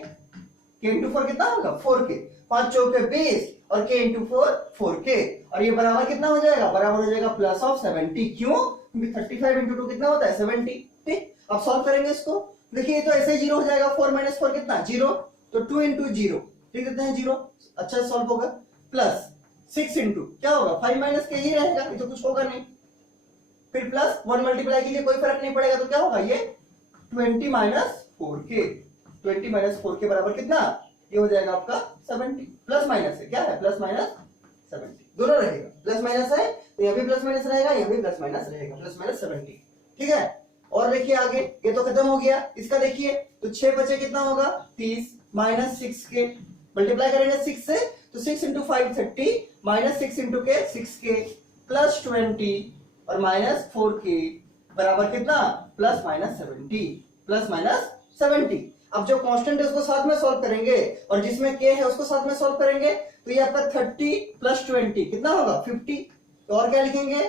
k into 4 कितना होगा 4k, 5 चौके 20 और k इंटू 4 4k, और ये बराबर कितना हो जाएगा, बराबर हो जाएगा प्लस ऑफ 70, क्यों, क्योंकि 35 इंटू 2 कितना होता है 70, ठीक। अब सॉल्व करेंगे इसको, देखिए तो ऐसे जीरो हो जाएगा, 4 माइनस 4 कितना 0, तो 2 इंटू 0 ठीक देते हैं 0, अच्छा सॉल्व होगा, प्लस 6 इंटू क्या होगा 5 माइनस के ही रहेगा, ये तो कुछ होगा नहीं, फिर प्लस 1 मल्टीप्लाई कीजिए कोई फर्क नहीं पड़ेगा, तो क्या होगा ये 20 माइनस 4k, 20 माइनस 4k बराबर कितना, ये हो जाएगा आपका 70, प्लस माइनस है, क्या है प्लस माइनस 70, दोनों रहेगा, प्लस माइनस है तो यह भी प्लस माइनस रहेगा, यह भी प्लस माइनस रहेगा, प्लस माइनस 70, ठीक है। और देखिए आगे, ये तो खत्म हो गया, इसका देखिए तो 6 बचे कितना होगा 30 माइनस 6k, मल्टीप्लाई करेंगे 6 से, तो 6 इंटू 5 30 माइनस 6 इंटू के 6k प्लस 20 और माइनस 4k बराबर कितना, प्लस माइनस 70, प्लस माइनस 70। अब जो कांस्टेंट है उसको साथ में सॉल्व करेंगे, और जिसमें k है उसको साथ में सॉल्व करेंगे, तो ये आपका 30 प्लस 20 कितना होगा 50, तो और क्या लिखेंगे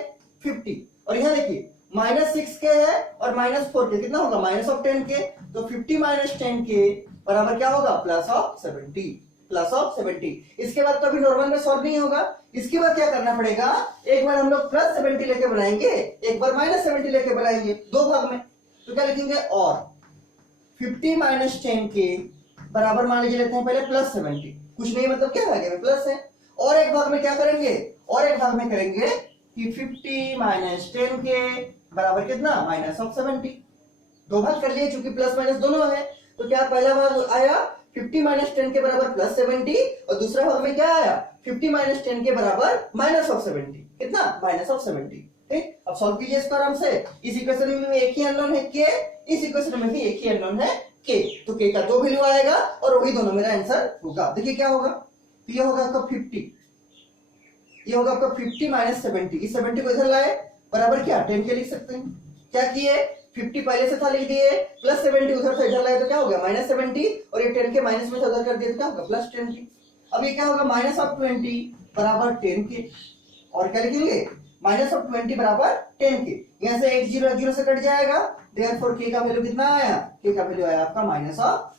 50, और यहाँ देखिए माइनस 6k है और माइनस 4k कितना होगा माइनस ऑफ 10k, तो 50 माइनस 10k बराबर क्या होगा प्लस ऑफ 70, प्लस ऑफ 70। इसके बाद तो अभी नॉर्मल में सॉल्व नहीं होगा, इसके बाद क्या करना पड़ेगा, एक बार हम लोग प्लस 70 लेके बनाएंगे, एक बार माइनस 70 लेके बनाएंगे, दो भाग में, तो क्या लिखेंगे, और 50 माइनस 10k बराबर मान लीजिए लेते हैं पहले प्लस 70, कुछ नहीं मतलब क्या है प्लस है, और एक भाग में क्या करेंगे, और एक भाग में करेंगे कि 50 माइनस 10k बराबर कितना माइनस ऑफ 70, दो भाग कर लिए चूंकि प्लस माइनस दोनों है, तो क्या पहला भाग आया 50 माइनस 10 के बराबर प्लस 70, और दूसरा भाग में क्या आया 50 माइनस 10 के बराबर माइनस ऑफ 70, कितना माइनस ऑफ 70, ठीक। अब सॉल्व कीजिए इसको आराम से, इस इक्वेशन में भी एक ही अननोन है k, इस इक्वेशन में भी एक ही अननोन है k, तो k का दो वैल्यू आएगा और वही दोनों मेरा आंसर होगा। देखिए क्या होगा, तो ये होगा आपका 50, ये होगा आपका 50 माइनस 70, इस 70 को इधर लाए बराबर क्या 10 के लिख सकते हैं, क्या किए 50 पहले से था लिख दिए, प्लस 70 उधर से इधर लाए तो क्या हो गया माइनस 70, और ये 10 के माइनस में से उधर कर दिए तो क्या होगा प्लस 10 के। अब ये क्या होगा माइनस ऑफ 20 बराबर 10 के, और क्या लिखेंगे माइनस ऑफ 20 बराबर 10 के, यहाँ से एक जीरो जीरो से कट जाएगा, देयरफॉर k का वैल्यू कितना आया, k का वैल्यू आया आपका माइनस ऑफ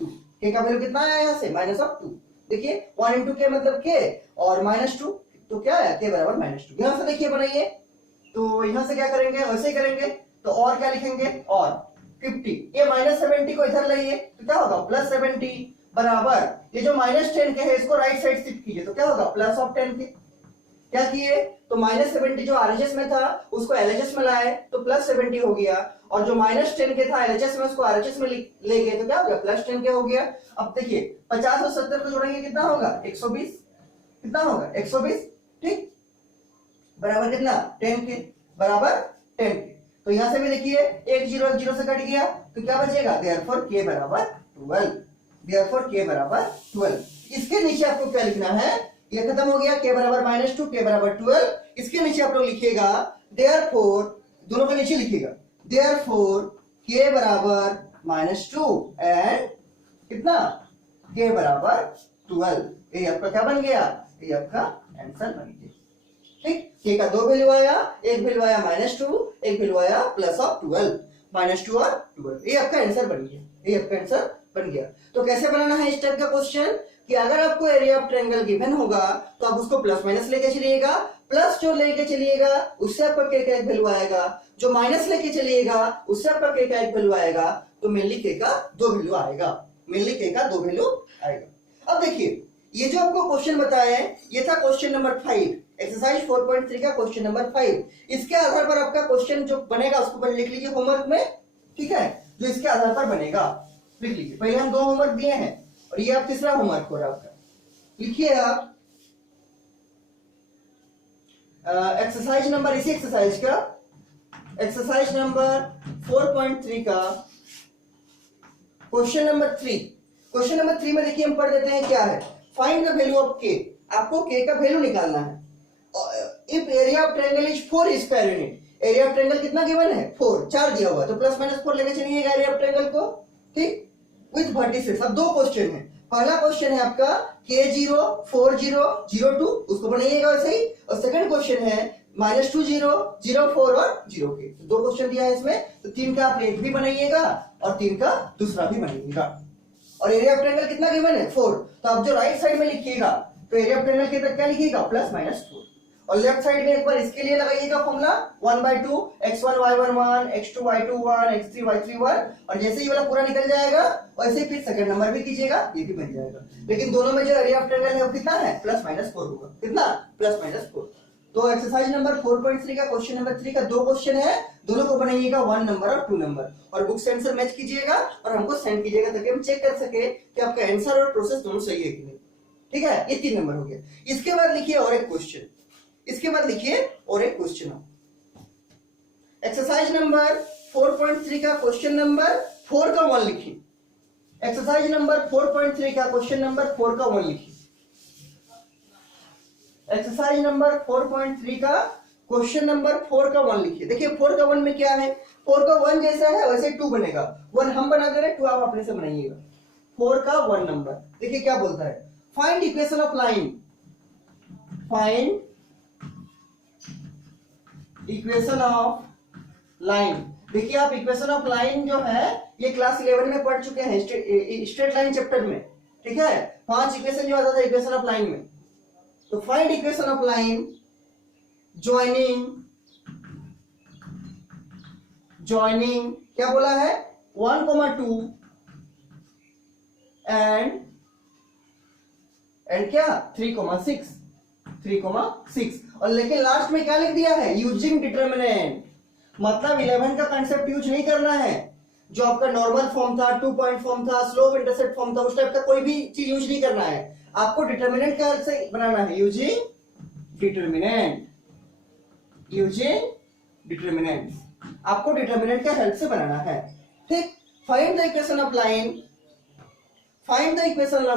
2, k का वैल्यू कितना आया यहाँ से माइनस ऑफ 2, देखिए 1 इंटू k मतलब k और माइनस 2, तो क्या है k बराबर माइनस 2, यहाँ से देखिए बनाइए, तो यहाँ से क्या करेंगे वैसे ही करेंगे, तो और क्या लिखेंगे और 50, ये माइनस 70 को इधर लाइए तो क्या होगा प्लस 70 बराबर, ये जो माइनस 10 के है इसको राइट साइड शिफ्ट कीजिए तो क्या होगा प्लस ऑफ 10 के, क्या किए तो माइनस 70 जो आरएचएस में था उसको एलएचएस में लाए तो प्लस 70 हो गया, और जो माइनस 10 के था एलएचएस में उसको आरएचएस में ले गए तो क्या हो गया प्लस 10 के हो गया। अब देखिए 50 और 70 को जोड़ेंगे कितना होगा 120, कितना होगा 120, ठीक, बराबर कितना 10 के, बराबर 10 के, तो यहां से भी देखिए एक जीरो से कट गया तो क्या बचेगा देयरफॉर k बराबर 12, देयरफॉर k बराबर 12। इसके नीचे आपको क्या लिखना है, ये खत्म हो गया k बराबर माइनस 2 k बराबर 12, इसके नीचे आप लोग लिखिएगा देयरफॉर, दोनों के नीचे लिखिएगा देयरफॉर k बराबर माइनस 2 एंड कितना k बराबर 12, ये आपका क्या बन गया, ये आपका आंसर बन गया, ठीक। k का दो वैल्यू आया, एक वैल्यू आया माइनस 2, एक वैल्यू आया प्लस ऑफ 12, माइनस 2 और 12, ये आपका आंसर बन गया, ये आपका आंसर बन गया। तो कैसे बनाना है इस टाइप का क्वेश्चन, कि अगर आपको एरिया ऑफ ट्रायंगल गिवन होगा तो आप उसको प्लस माइनस लेके चलिएगा, प्लस जो लेके चलिएगा उससे आपका k का एक वैल्यू आएगा, जो माइनस लेके चलिएगा उससे आपका k का एक वैल्यू आएगा, तो मेनली k का दो वैल्यू आएगा, मेनली k का दो वैल्यू आएगा। अब देखिए ये जो आपको क्वेश्चन बताया है ये था क्वेश्चन नंबर 5, एक्सरसाइज 4.3 का क्वेश्चन नंबर 5, इसके आधार पर आपका क्वेश्चन जो बनेगा उसको पहले लिख लीजिए होमवर्क में, ठीक है, जो इसके आधार पर बनेगा लिख लीजिए, पहले हम दो होमवर्क दिए हैं और ये आप तीसरा होमवर्क हो रहा है आपका, लिखिए आप एक्सरसाइज नंबर, इसी एक्सरसाइज का एक्सरसाइज नंबर 4.3 का क्वेश्चन नंबर 3। क्वेश्चन नंबर 3 में देखिए हम पढ़ देते हैं क्या है। फाइंड द वैल्यू ऑफ के। आपको के का वैल्यू निकालना है। If area of triangle is 4 square unit, area of triangle कितना गिवन है 4, 4 दिया हुआ है, तो प्लस माइनस 4 लेके चलिएगा एरिया ऑफ ट्रायंगल को, ठीक, विद वर्टिसेस। अब दो क्वेश्चन है। पहला क्वेश्चन है आपका K0 4 0 0 2, उसको बनाइएगा वैसे ही, और सेकंड क्वेश्चन है -2 0 0 4 और 0 के। तो दो क्वेश्चन दिया है इसमें, तो 3 का आप एक भी बनाइएगा और 3 का दूसरा भी बनाइएगा। और एरिया ऑफ ट्रायंगल कितना गिवन है 4, तो आप जो राइट साइड में लिखिएगा तो एरिया ऑफ ट्रायंगल के अंदर क्या लिखिएगा +-4, और लेफ्ट साइड में एक बार इसके लिए लगाइएगा formula 1/2 x1 y1 1 x2 y2 1 x3 y3 1, और जैसे ही वाला पूरा निकल जाएगा वैसे ही फिर सेकंड नंबर भी कीजिएगा, ये भी बन जाएगा। लेकिन दोनों में जो एरिया ऑफ ट्रायंगल है वो कितना है +-4 होगा, कितना +-4। तो एक्सरसाइज नंबर 4.3 का क्वेश्चन नंबर 3 का दो क्वेश्चन है, दोनों को बनाइएगा 1 नंबर और 2 नंबर, और बुक से आंसर मैच कीजिएगा और हमको सेंड कीजिएगा ताकि हम चेक कर सके कि आपका आंसर और प्रोसेस दोनों सही है कि नहीं। ठीक है, ये 3 नंबर हो गया। इसके बाद लिखिए और एक क्वेश्चन, इसके बाद लिखिए और एक क्वेश्चन। एक्सरसाइज नंबर 4.3 का क्वेश्चन नंबर 4 का 1 लिखिए। एक्सरसाइज नंबर 4.3 का क्वेश्चन नंबर 4 का 1 लिखिए। एक्सरसाइज नंबर 4.3 का क्वेश्चन नंबर 4 का 1 लिखिए। देखिए 4 का 1 में क्या है, 4 का 1 जैसा है वैसे 2 बनेगा। 1 हम बना दे रहे, 2 आप अपने से बनाइएगा। 4 का 1 नंबर देखिए क्या बोलता है, find equation of line, find equation of line. देखिए आप इक्वेशन ऑफ लाइन जो है ये क्लास 11 में पढ़ चुके हैं, स्ट्रेट लाइन चैप्टर में, ठीक है। 5 इक्वेशन जो आता था इक्वेशन ऑफ लाइन में। तो find equation of line joining क्या बोला है 1,2 एंड क्या 3,6, और लेकिन लास्ट में क्या लिख दिया है यूजिंग डिटरमिनेंट। मतलब 11 का कंसेप्ट यूज नहीं करना है, जो आपका नॉर्मल फॉर्म था, 2 पॉइंट फॉर्म था, स्लोप इंटरसेप्ट फॉर्म था, उस टाइप का कोई भी चीज यूज नहीं करना है। आपको डिटरमिनेंट का हेल्प से बनाना है, यूजिंग डिटरमिनेंट, आपको डिटरमिनेंट का हेल्प से बनाना है, ठीक। Find the equation of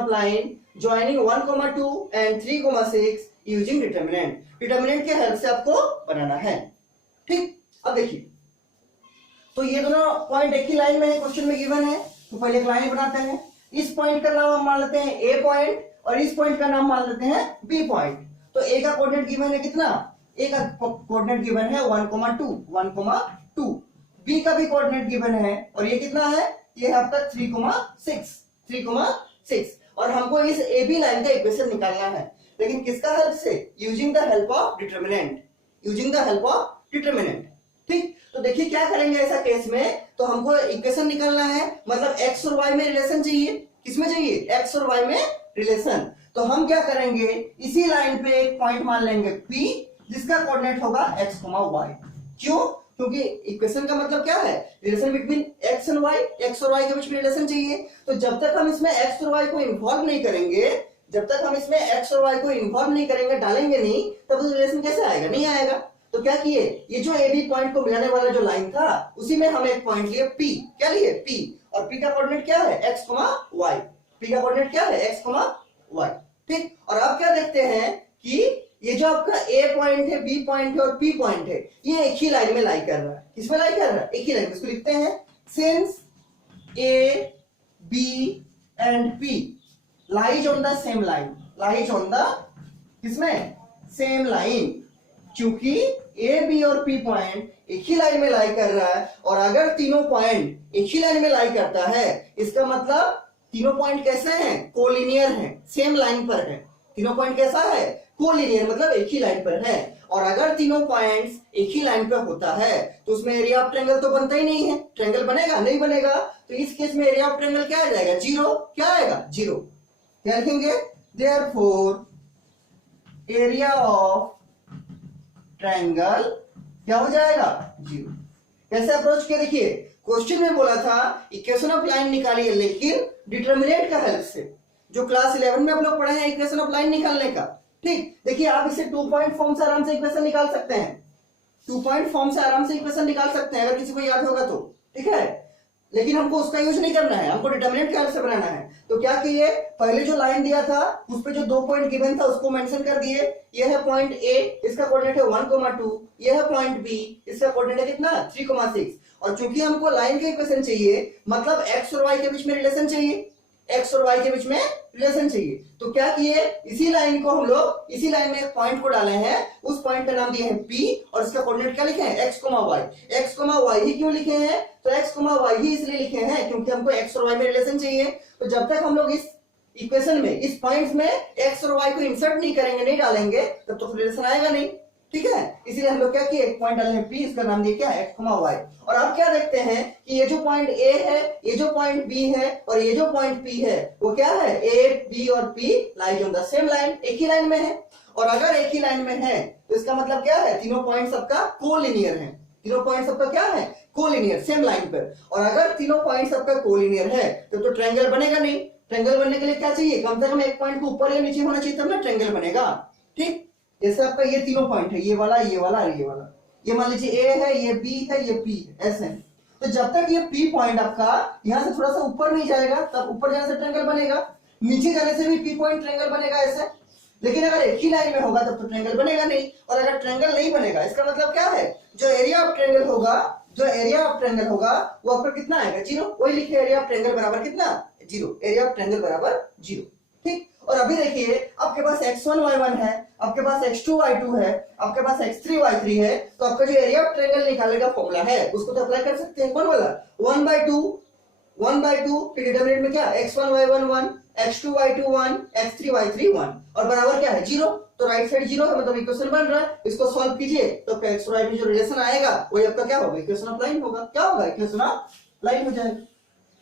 line joining 1,2 and 3,6 using determinant के हेल्प से आपको बनाना है, ठीक। अब देखिए तो ये दोनों पॉइंट एक ही लाइन में है, क्वेश्चन में गिवन है, तो पहले एक लाइन बनाते हैं। इस पॉइंट का नाम हम मान लेते हैं ए पॉइंट और इस पॉइंट का नाम मान लेते हैं बी पॉइंट। तो ए का कोऑर्डिनेट गिवन है कितना, ए का कोऑर्डिनेट गिवन है 1,2, बी का भी कोऑर्डिनेट गिवन है और ये कितना है, ये है आपका 3,6, और हमको इस ए बी लाइन का इक्वेशन निकालना है, लेकिन किसका हेल्प से, using the help of determinant, ठीक। तो देखिए क्या करेंगे ऐसा केस में, तो हमको इक्वेशन निकालना है, मतलब x और y में रिलेशन चाहिए, किसमें चाहिए x और y में रिलेशन। तो हम क्या करेंगे, इसी लाइन पे एक पॉइंट मान लेंगे P, जिसका कोऑर्डिनेट होगा x, y। क्यों, क्योंकि इक्वेशन का मतलब क्या है, relation between x and y, x और y के बीच में रिलेशन चाहिए। तो जब तक हम इसमें x और y को इन्वॉल्व नहीं करेंगे, डालेंगे नहीं, तब तो रिलेशन कैसे आएगा, नहीं आएगा। तो क्या किए, ये जो ए बी पॉइंट को मिलाने वाला जो लाइन था उसी में हम एक पॉइंट लिए P, क्या लिए P, और P का कोऑर्डिनेट क्या है x, y, P का कोऑर्डिनेट क्या है x, y, ठीक। और अब क्या देखते हैं कि ये जो आपका A पॉइंट है, B पॉइंट है और P पॉइंट है, ये एक ही लाइन में लाई कर रहा है। किसमें लाई कर रहा है, एक ही लाइन में। इसको लिखते हैं since A, B and P lies on the same line, किसमें, सेम लाइन, क्योंकि ए बी और पी पॉइंट एक ही लाइन में लाई कर रहा है, और अगर तीनों पॉइंट एक ही लाइन में लाई करता है, इसका मतलब तीनों पॉइंट कैसे हैं, कोलिनियर हैं, सेम लाइन पर है। तीनों पॉइंट कैसा है, कोलिनियर, मतलब एक ही लाइन पर है। और अगर तीनों पॉइंट्स एक ही लाइन पर होता है तो उसमें एरिया ऑफ ट्रायंगल तो बनता ही नहीं है, ट्रायंगल बनेगा नहीं बनेगा। तो इस केस में एरिया ऑफ ट्रायंगल क्या आ जाएगा, 0। क्या आएगा, 0। क्या लिखेंगे, देयरफॉर एरिया ऑफ ट्रायंगल क्या हो जाएगा, 0। कैसे अप्रोच किया, देखिए क्वेश्चन में बोला था इक्वेशन ऑफ लाइन निकालिए, लेकिन डिटरमिनेंट का हेल्प से। जो क्लास 11 में आप लोग पढ़े हैं इक्वेशन ऑफ लाइन निकालने का, ठीक, देखिए आप इसे 2 पॉइंट फॉर्म से आराम से इक्वेशन निकाल सकते हैं, 2 पॉइंट फॉर्म से आराम से इक्वेशन निकाल सकते हैं अगर किसी को याद होगा तो, ठीक है। लेकिन हमको उसका यूज नहीं करना है, हमको डिटरमिनेंट क्या से बनाना है। तो क्या किए, पहले जो लाइन दिया था उस पे जो 2 पॉइंट गिवन था उसको मेंशन कर दिए। ये है पॉइंट ए, इसका कोऑर्डिनेट है 1,2, ये है पॉइंट बी, इसका कोऑर्डिनेट है कितना 3,6। और चूंकि हमको लाइन का इक्वेशन चाहिए, मतलब एक्स और वाई के बीच में रिलेशन चाहिए, एक्स और वाई के बीच में रिलेशन चाहिए। तो क्या किए, इसी लाइन को हम लोग, इसी लाइन में एक पॉइंट को डाले हैं, उस पॉइंट का नाम दिए हैं P और इसका कोऑर्डिनेट क्या लिखे हैं x, y। x, y ही क्यों लिखे हैं, तो x, y ही इसलिए लिखे हैं क्योंकि हमको x और y में रिलेशन चाहिए। तो जब तक हम लोग इस इक्वेशन में, इस पॉइंट्स में x और y को इंसर्ट नहीं करेंगे, नहीं डालेंगे, तब तो रिलेशन आएगा नहीं, ठीक है। इसीलिए हम लोग क्या किए, एक पॉइंट डाले हैं P, इसका नाम दिया क्या x, y। और आप क्या देखते हैं कि ये जो पॉइंट A है, ये जो पॉइंट B है और ये जो पॉइंट P है, वो क्या है, A, B और P lies on the same line, एक ही लाइन में है। और अगर एक ही लाइन में है तो इसका मतलब क्या है, तीनों पॉइंट सबका कोलिनियर है, तीनों पॉइंट सबका क्या है, कोलिनियर, सेम लाइन पर। और अगर तीनों पॉइंट सबका कोलिनियर है तो ट्रायंगल बनेगा नहीं। ट्रायंगल बनने के लिए क्या चाहिए, कम से कम एक पॉइंट को ऊपर या नीचे होना चाहिए, तब ना ट्रायंगल बनेगा, ठीक। जैसे आपका ये तीनों पॉइंट है, ये वाला, ये वाला और ये वाला, ये मान लीजिए ए है, ये बी है, ये पी है, ऐसे। तो जब तक ये पी पॉइंट आपका यहां से थोड़ा सा ऊपर नहीं जाएगा, तब ऊपर जाने से ट्रायंगल बनेगा, नीचे जाने से भी पी पॉइंट ट्रायंगल बनेगा ऐसे। लेकिन अगर एक ही लाइन में होगा तब तो ट्रायंगल बनेगा नहीं। और अगर ट्रायंगल नहीं बनेगा, इसका मतलब क्या है, जो एरिया ऑफ ट्रायंगल होगा, जो एरिया ऑफ ट्रायंगल होगा वो आपका कितना आएगा, 0। वही लिखे, एरिया ऑफ ट्रायंगल बराबर कितना, 0, एरिया ऑफ ट्रायंगल बराबर 0, ठीक। और अभी देखिए आपके पास x1 y1 है, आपके पास x2 y2 है, आपके पास x3 y3 है, तो आपका जो एरिया ऑफ ट्रायंगल निकालने का फॉर्मूला है उसको तो अप्लाई कर सकते हैं, कौन वाला, 1/2 के डिटरमिनेंट में क्या, x1 y1 1, x2 y2 1, x3 y3 1 और बराबर क्या है 0। तो राइट साइड 0 है, मतलब इक्वेशन बन रहा है। इसको सॉल्व कीजिए तो x और y में जो रिलेशन आएगा वही आपका क्या होगा, इक्वेशन ऑफ लाइन होगा। क्या होगा, इक्वेशन ऑफ लाइन हो जाएगा,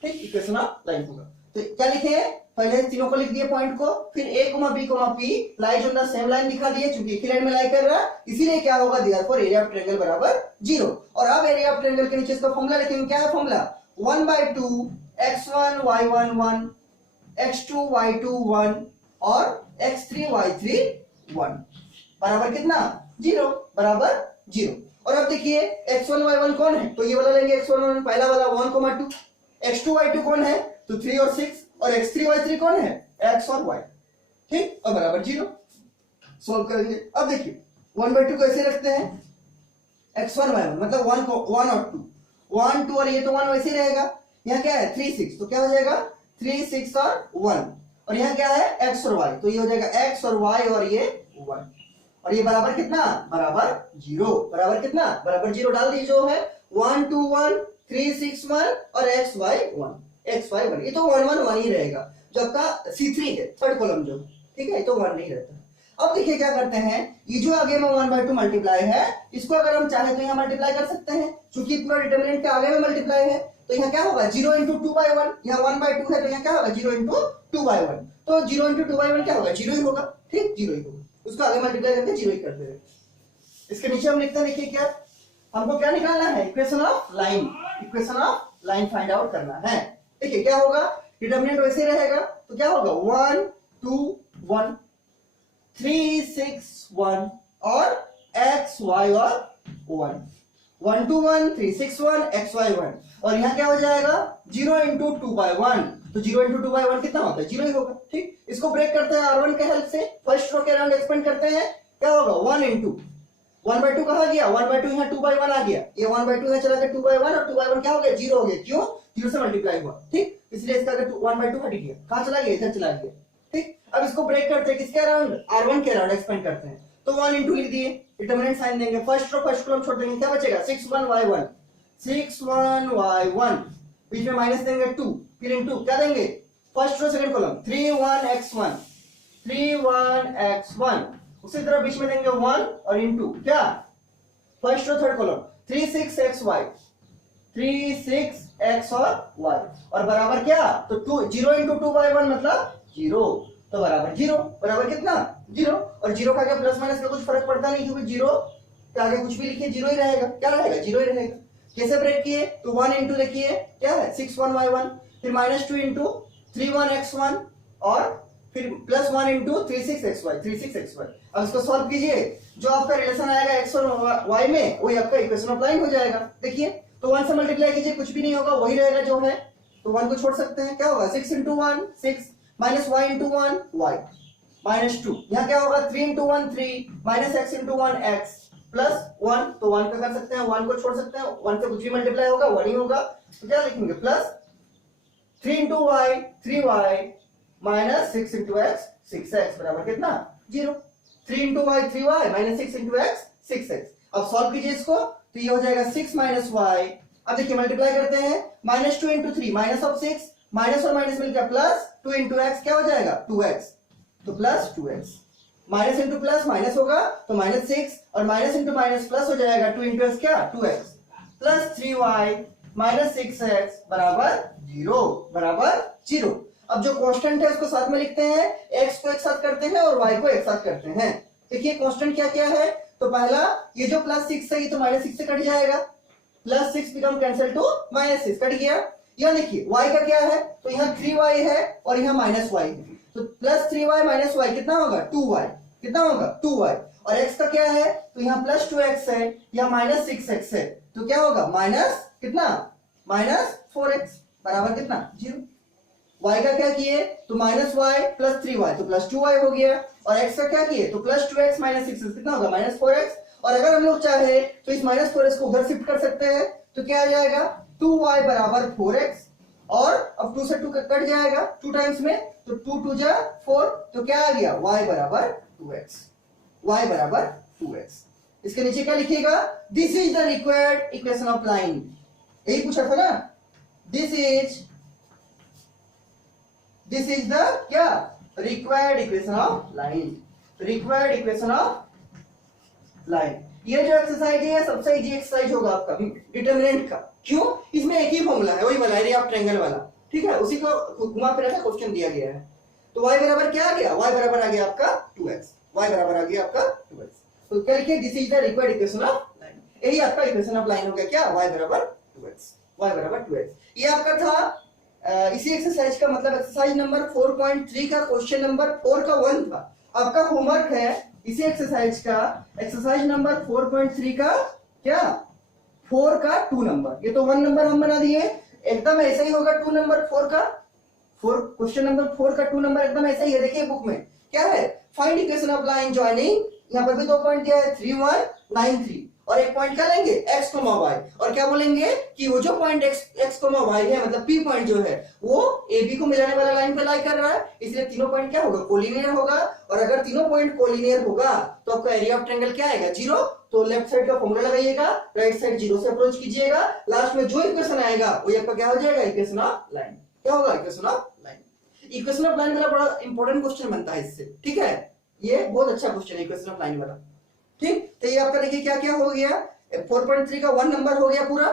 ठीक, इक्वेशन ऑफ लाइन होगा। तो क्या लिखे हैं, पहले तीनों को लिख दिए पॉइंट को, फिर a, b, p lies on the same line दिखा दिए, क्योंकि एक ही लाइन में लाई कर रहा है, इसीलिए क्या होगा, देयरफॉर एरिया ऑफ ट्रायंगल बराबर 0। और अब एरिया ऑफ ट्रायंगल के नीचे इसका फॉर्मूला लिखेंगे, क्या है formula, 1/2 x1 y1 1, x2 y2 1 और x3 y3 1 बराबर कितना, 0, बराबर 0। और अब देखिए x1 y1 कौन है, तो ये वाला लेंगे, x1 y1 पहला वाला 1,2, x2 y2 कौन है, तो 3 और 6, और x3 y3 कौन है, x और y, ठीक, और बराबर 0। सॉल्व करेंगे। अब देखिए 1/2 कैसे रखते हैं, x1 y1 मतलब 1 को 1 और 2, 1 2 और ये तो 1 वैसे ही रहेगा। यहाँ क्या है 3 6, तो क्या हो जाएगा 3 6 और 1, और यहाँ क्या है x और y, तो ये हो जाएगा x और y और ये 1, और ये बराबर कितना, बराबर 0, बराबर कितना, बराबर 0 डाल दीजिए, जो है 1 2 1 3 6 1 और x y 1, x y 1, ये तो 1 1 1 ही रहेगा, जो आपका C3 है, थर्ड कॉलम जो, ठीक है, ये तो 1 नहीं रहता। अब देखिए क्या करते हैं, ये जो आगे में 1/2 मल्टीप्लाई है, इसको अगर हम चाहे तो यहाँ मल्टीप्लाई कर सकते हैं, क्योंकि पूरा डिटरमिनेंट के आगे में मल्टीप्लाई है, तो यहाँ क्या होगा 0 × 2/1, यहाँ 1/2 है तो यहाँ क्या होगा 0 × 2/1, तो 0 × 2/1 क्या होगा 0 ही होगा, ठीक, 0 ही होगा, उसको आगे मल्टीप्लाई करके 0 ही कर देंगे। इसके नीचे हम लिखते हैं, देखिए क्या हमको क्या निकालना है, equation of line, equation of line find out करना है। देखिए क्या होगा, डिटरमिनेंट वैसे रहेगा, तो क्या होगा 1 2 1 3 6 1 और x y और 1, 1 2 1 3 6 1 x y 1, और यहाँ क्या हो जाएगा 0 × 2/1, तो 0 × 2/1 कितना होता है 0 ही होगा, ठीक। इसको ब्रेक करते हैं R1 के हेल्प से, फर्स्ट रो के अराउंड एक्सपेंड करते हैं, क्या होगा 1 × 1/2 कहा गया, 1/2 यहाँ 2/1 आ गया, ये 1/2 यहाँ चला गया 2/1 और 2/1 क्या हो गया 0 हो गया, क्यों 0 से मल्टीप्लाई हुआ, ठीक, इसलिए इसका 1/2 हट गया, कहाँ चला गया, इधर चला गया, ठीक। अब इसको ब्रेक करते हैं, किसके अराउंड, R1 के अराउंड एक्सपेंड करते हैं, तो 1 × लिख दिए, डिटरमिनेंट साइन देंगे, फर्स्ट रो फर्स्ट कॉलम छोड़ देंगे, क्या बचेगा 6 1 y1, 6 1 y1, बीच में माइनस देंगे 2, फिर इनटू क्या देंगे, first row second column 3 1 x1, 3 1 x1, उसी तरह बीच में देंगे 1 और इनटू क्या, first row third column 3 6 xy, 3 6 x और y, और बराबर क्या, तो 0 × 2/1 मतलब 0, तो बराबर 0, बराबर कितना 0, और 0 का क्या प्लस माइनस का कुछ फर्क पड़ता नहीं, क्योंकि 0 के आगे कुछ भी लिखिए 0 ही रहेगा, क्या रहेगा 0 ही रहेगा। कैसे ब्रेक किए, तो 1 × देखिए क्या है 6 1 y1, फिर -2 × 3 1 x1 और फिर प्लस 1 इंटू 36xy 36xy। अब इसको सॉल्व कीजिए, जो आपका रिलेशन आएगा x और y में वही आपका इक्वेशन ऑफ लाइन हो जाएगा। देखिए तो 1 से मल्टीप्लाई कीजिए, कुछ भी नहीं होगा, वही रहेगा जो है, तो 1 को छोड़ सकते हैं, क्या होगा 6 into 1 6 minus y into 1 y minus 2, यहाँ क्या होगा 3 into 1 3 minus x into 1 x plus 1, तो 1 का कर सकते हैं, 1 को छोड़ सकते हैं, 1 से कुछ भी मल्टीप्लाई होगा 1 ही होगा, तो क्या लिखेंगे plus 3 into y 3y minus 6 into x 6x बराबर कितना 0। 3 into y 3y minus 6 into x 6x। अब सॉल्व कीजिए इसको, तो ये हो जाएगा 6 माइनस y, अब देखिए मल्टीप्लाई करते हैं, minus 2 into 3 minus of 6, minus और माइनस मिलकर प्लस 2 इंटू x क्या हो जाएगा 2x, तो plus 2x, minus into plus minus होगा तो माइनस 6 और माइनस इंटू माइनस प्लस हो जाएगा 2 इंटू x क्या 2x plus 3y minus 6x बराबर 0 बराबर 0। अब जो कांस्टेंट है उसको साथ में लिखते हैं, x को एक साथ करते हैं और y को एक साथ करते हैं। देखिए कांस्टेंट क्या क्या है, तो पहला ये जो प्लस 6 है ये तो माइनस 6 से कट जाएगा, plus 6 become cancel two minus 6 cut गया। यहाँ देखिए y का क्या है, तो यहाँ 3y है और यहाँ माइनस y है, तो प्लस 3y माइनस y कितना होगा 2y, कितना होगा 2y, और x का क्या है, तो यहाँ प्लस 2x है, यहाँ माइनस 6x है, तो क्या होगा माइनस कितना माइनस 4x बराबर कितना 0। y का क्या किए, तो माइनस y प्लस 3y तो प्लस 2y हो गया, और x का क्या किए, तो प्लस 2x माइनस 6x कितना होगा माइनस 4x, और अगर हम लोग चाहे तो इस माइनस 4x को उधर शिफ्ट कर सकते हैं, तो क्या आ जाएगा 2y बराबर 4x, और अब 2 से 2 कट जाएगा 2 टाइम्स में, तो 2 2 जा 4, तो क्या आ गया y बराबर 2x, y बराबर 2x। इसके नीचे क्या लिखिएगा, this is the required equation of line, यही पूछा था ना, दिस इज द क्या required equation of line, required equation of line. ये जो एक्सरसाइज है सबसे इजी एक्सरसाइज होगा आपका डिटरमिनेंट का, क्यों, इसमें एक ही फॉर्मूला है, वही वाला एरिया ऑफ ट्रायंगल वाला, ठीक है, उसी को घुमा फिरा के क्वेश्चन दिया गया है। तो y बराबर क्या आ गया, y बराबर आ गया आपका 2x, y बराबर आ गया आपका 2x, तो क्या लिखिए this is the required equation of line, यही आपका इक्वेशन ऑफ लाइन हो गया क्या y बराबर 2x, y बराबर 2x। ये आपका था इसी एक्सरसाइज का मतलब एक्सरसाइज नंबर 4.3 का क्वेश्चन नंबर 4 का 1 था। आपका होमवर्क है इसी एक्सरसाइज का एक्सरसाइज नंबर 4.3 का क्या 4 का 2 नंबर, ये तो 1 नंबर हम बना दिए, एकदम ऐसा ही होगा 2 नंबर 4 का 4 क्वेश्चन नंबर 4 का 2 नंबर एकदम ऐसा ही है। देखिए बुक में क्या है, find equation of line joining, यहाँ पर भी 2 पॉइंट दिया है 3 1 9 3, और एक पॉइंट क्या लेंगे x, y, और क्या बोलेंगे कि वो जो पॉइंट x, y है मतलब P पॉइंट जो है वो AB को मिलाने वाला लाइन पे लाई कर रहा है, इसलिए तीनों पॉइंट क्या होगा कोलिनियर होगा, और अगर तीनों पॉइंट कोलिनियर होगा तो आपका एरिया ऑफ ट्रायंगल क्या आएगा 0, तो लेफ्ट साइड का फॉर्मूला लगाइएगा, राइट साइड 0 से अप्रोच कीजिएगा, लास्ट में जो इक्वेशन आएगा वो आपका क्या हो जाएगा इक्वेशन ऑफ लाइन, क्या होगा equation of line. Equation of line वाला बड़ा इंपॉर्टेंट क्वेश्चन बनता है इससे, ठीक है, ये बहुत अच्छा क्वेश्चन है इक्वेशन ऑफ लाइन वाला, ठीक। तो ये आपका देखिए क्या क्या हो गया, 4.3 का 1 नंबर हो गया पूरा,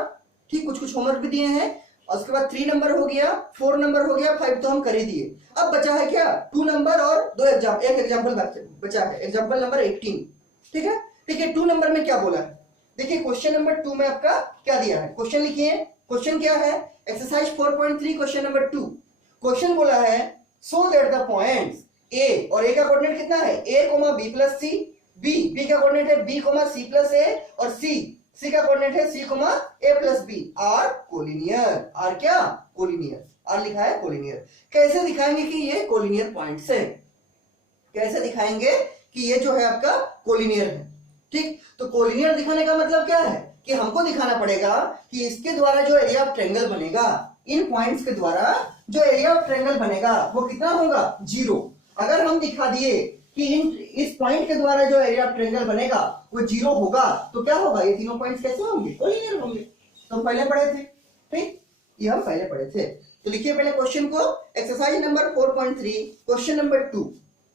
ठीक, कुछ कुछ होमवर्क भी दिए हैं, और उसके बाद 3 नंबर हो गया, 4 नंबर हो गया, 5 तो हम कर ही दिए। अब बचा है क्या 2 नंबर और एक एग्जांपल बचा है, एग्जांपल नंबर 18, ठीक है। देखिए 2 नंबर में क्या बोला है, देखिए क्वेश्चन नंबर 2 में आपका क्या दिया है, क्वेश्चन लिखिए, क्वेश्चन क्या है, एक्सरसाइज 4.3 क्वेश्चन नंबर 2, क्वेश्चन बोला है so that the points A, और ए का कोऑर्डिनेट कितना है a, b plus C, B का कोऑर्डिनेट है b, c प्लस a, और c का कोऑर्डिनेट है c, a plus b, are collinear, are क्या कोलिनियर, आर लिखा है कोलिनियर। कैसे दिखाएंगे कि ये कोलिनियर पॉइंट्स है, कैसे दिखाएंगे कि ये जो है आपका कोलिनियर है, ठीक। तो कोलिनियर दिखाने का मतलब क्या है कि हमको दिखाना पड़ेगा कि इसके द्वारा जो एरिया ऑफ ट्रायंगल बनेगा, इन पॉइंट्स के द्वारा जो एरिया ऑफ ट्रायंगल बनेगा वो कितना होगा 0। अगर हम दिखा दिए कि इस पॉइंट के द्वारा जो एरिया ऑफ ट्रायंगल बनेगा वो 0 होगा, तो क्या होगा, ये तीनों पॉइंट्स कैसे होंगे कोलिनियर होंगे, तो हम पहले पढ़े थे, ठीक, ये हम पहले पढ़े थे। तो लिखिए पहले क्वेश्चन को, exercise number 4.3 question number 2,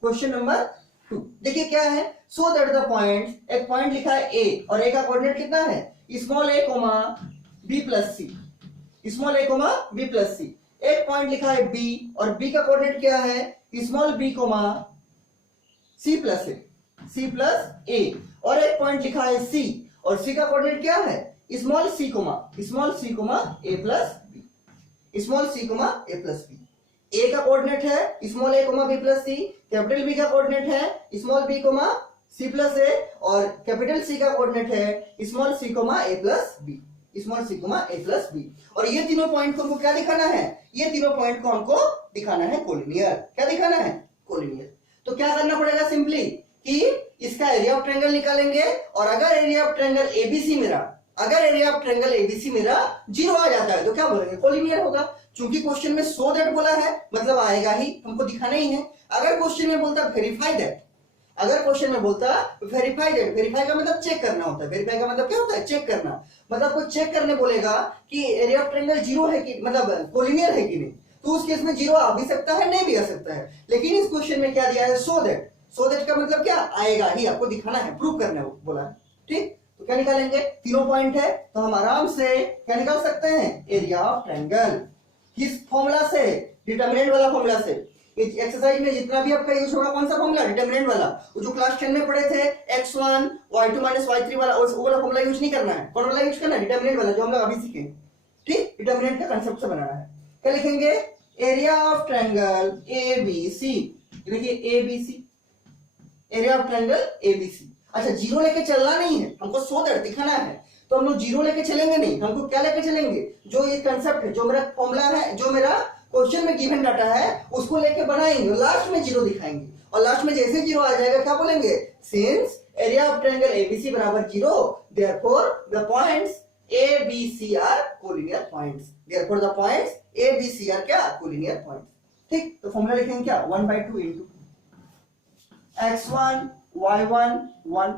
question number 2 देखिए क्या है, सो दैट द पॉइंट, एक पॉइंट लिखा है a, और a का कोऑर्डिनेट कितना है small a, b plus C, small a, b plus C, एक पॉइंट लिखा है b, और b का कोऑर्डिनेट क्या है small b, c plus a, और एक पॉइंट लिखा है c, और c का कोऑर्डिनेट क्या है small c, a plus b, small c, a plus b। A का कोऑर्डिनेट है small a comma b plus c, capital B का कोऑर्डिनेट है small b comma c plus a, और कैपिटल सी का coordinate है small c comma a plus b, small c comma a plus b. और ये तीनों point को हमको क्या दिखाना है, ये तीनों पॉइंट को हमको दिखाना है कोलिनियर। क्या दिखाना है, कोलिनियर। तो क्या करना पड़ेगा, सिंपली कि इसका एरिया ऑफ ट्रायंगल निकालेंगे, और अगर एरिया ऑफ ट्रायंगल एबीसी मेरा, अगर एरिया ऑफ ट्रायंगल एबीसी मेरा 0 आ जाता है तो क्या बोलेंगे, कोलिनियर होगा। चूंकि क्वेश्चन में सो दैट बोला है, मतलब आएगा ही, हमको दिखाना ही है। अगर क्वेश्चन में बोलता वेरीफाई दैट, अगर क्वेश्चन में बोलता वेरीफाई दैट, वेरीफाई का मतलब चेक करना होता है, वेरीफाई का मतलब क्या होता है, चेक करना। मतलब कोई चेक करने बोलेगा कि एरिया ऑफ ट्रायंगल 0 है कि मतलब कोलिनियर है कि नहीं, तो उस केस में 0 आ भी सकता है, नहीं भी आ सकता है। लेकिन इस क्वेश्चन में क्या दिया है, सो दैट, सो दैट का मतलब क्या, आएगा ही, आपको दिखाना है, प्रूव करना है बोला है। ठीक, तो क्या निकालेंगे, तीनों पॉइंट है तो हम आराम से क्या निकाल सकते हैं, एरिया ऑफ ट्रायंगल। किस फॉर्मूला से, डिटरमिनेंट वाला फॉर्मूला से। एक्सरसाइज में जितना भी आपका यूज होगा, कौन सा फॉर्मूला, डिटरमिनेंट वाला, वो जो क्लास 10 में पढ़े थे x1 y2 y3 वाला, वो वाला फॉर्मूला यूज नहीं करना है। कौन वाला यूज करना है, डिटरमिनेंट वाला, जो हम लोग अभी सीखेंगे। ठीक, डिटरमिनेंट का कांसेप्ट से बनाना है। क्या लिखेंगे, एरिया ऑफ ट्रायंगल एबीसी, देखिए ABC, area of triangle ABC. अच्छा, 0 लेके चलना नहीं है हमको, सो दैट दिखाना है, तो हम लोग 0 लेके चलेंगे नहीं, हमको क्या लेके चलेंगे, जो ये कंसेप्ट है, जो मेरा फॉर्मूला है, जो मेरा क्वेश्चन में गिवन डाटा है, उसको लेके बनाएंगे, लास्ट में 0 दिखाएंगे। और लास्ट में जैसे 0 आ जाएगा क्या बोलेंगे, since area of triangle ABC बराबर 0, therefore the points A B C are collinear points, therefore the points A B C are क्या, कोलिनियर पॉइंट्स। ठीक, तो फॉर्मूला लिखेंगे क्या, 1/2 into x1 y1 1,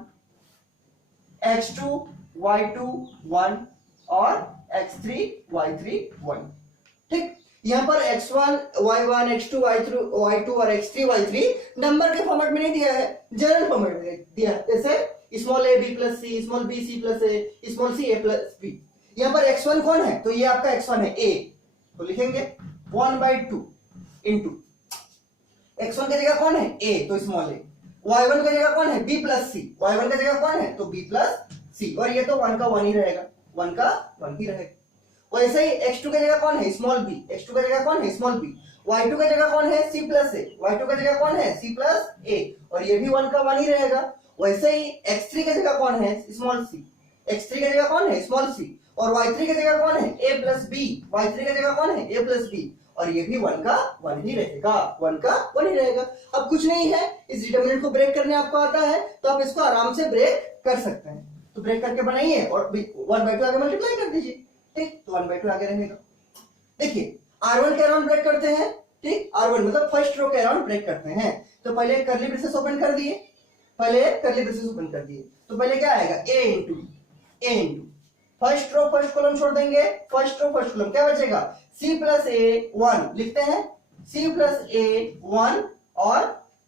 x2 y2 1 और x3 y3 1। ठीक, यहां पर x1 y1 x2 y2 और x3 y3 नंबर के फॉर्मेट में नहीं दिया है, जनरल फॉर्मेट में दिया है। जैसे small a b plus C, small b c plus a, small c a plus b। यहां पर x1 कौन है, तो ये आपका x1 है a, तो लिखेंगे 1/2 इंटू x1 की जगह कौन है a, तो स्मॉल a, y1 की जगह कौन है b प्लस c, y1 की जगह कौन है तो b प्लस c, और ये तो 1 का 1 ही रहेगा, 1 का 1 ही रहेगा। वैसे ही x2 की जगह कौन है, स्मॉल b, x2 की जगह कौन है, स्मॉल b, y2 की जगह कौन है, c प्लस a, y2 की जगह कौन है, c प्लस a, और ये भी 1 का 1 ही रहेगा। वैसे ही x3 की जगह कौन है, स्मॉल c, x3 की जगह कौन है, स्मॉल c, और y3 की जगह कौन है, a प्लस b, y3 की जगह कौन है, a प्लस b, और ये भी 1 का 1 ही रहेगा, 1 का 1 ही रहेगा। अब कुछ नहीं है, इस डिटरमिनेंट को ब्रेक करने आपको आता है, तो आप इसको आराम से ब्रेक कर सकते हैं। तो ब्रेक करके बनाइए और 1/2 आगे मल्टीप्लाई कर दीजिए। ठीक, तो 1/2 आगे रहेगा। देखिए R1 के अराउंड ब्रेक करते हैं। ठीक, R1 मतलब फर्स्ट रो के अराउंड ब्रेक करते हैं। तो पहले कर्ली ब्रेसेस ओपन कर दिए, पहले कर्ली ब्रेसेस ओपन कर दिए, तो पहले क्या आएगा, a into first row first column छोड़ देंगे, फर्स्ट रो फर्स्ट कॉलम, क्या बचेगा, c प्लस a 1 लिखते हैं, c प्लस a 1 और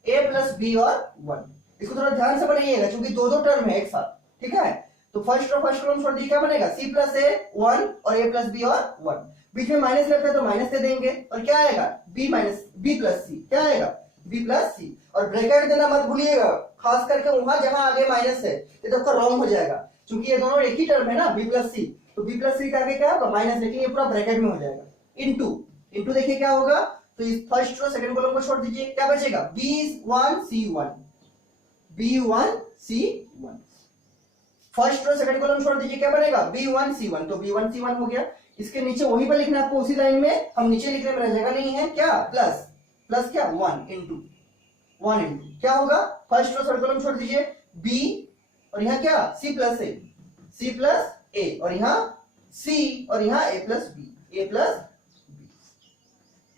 a प्लस b और 1। इसको थोड़ा ध्यान से बनाइएगा क्योंकि दो टर्म है एक साथ। ठीक है, तो फर्स्ट रो फर्स्ट कॉलम छोड़ दिए, क्या बनेगा, c प्लस a 1 और a प्लस b और 1। बीच में माइनस लगता है तो माइनस दे देंगे, और क्या आएगा, b प्लस c, क्या आएगा, b प्लस c। और ब्रैकेट देना मत भूलिएगा, खास करके वहां जहां आगे माइनस है, ये तो आपका रॉन्ग हो जाएगा, क्योंकि ये दोनों एक ही टर्म है ना, b प्लस c, तो b प्लस c का आगे क्या होगा, माइनस, लेकिन ये पूरा ब्रैकेट में हो जाएगा। इंटू देखिए क्या होगा, तो इस फर्स्ट रो सेकंड कॉलम को छोड़ दीजिए, क्या बचेगा, b1 c1 first row second column छोड़ दीजिए, क्या बनेगा, b1 c1, तो b1 c1 हो गया। इसके नीचे वही पर लिखना आपको, उसी लाइन में, हम नीचे लिखने में जगह नहीं है, क्या, प्लस क्या, 1 इंटू क्या होगा, फर्स्ट रो सेकंड कॉलम छोड़ दीजिए, b और यहाँ क्या, c प्लस a, और यहाँ c और यहाँ a प्लस b।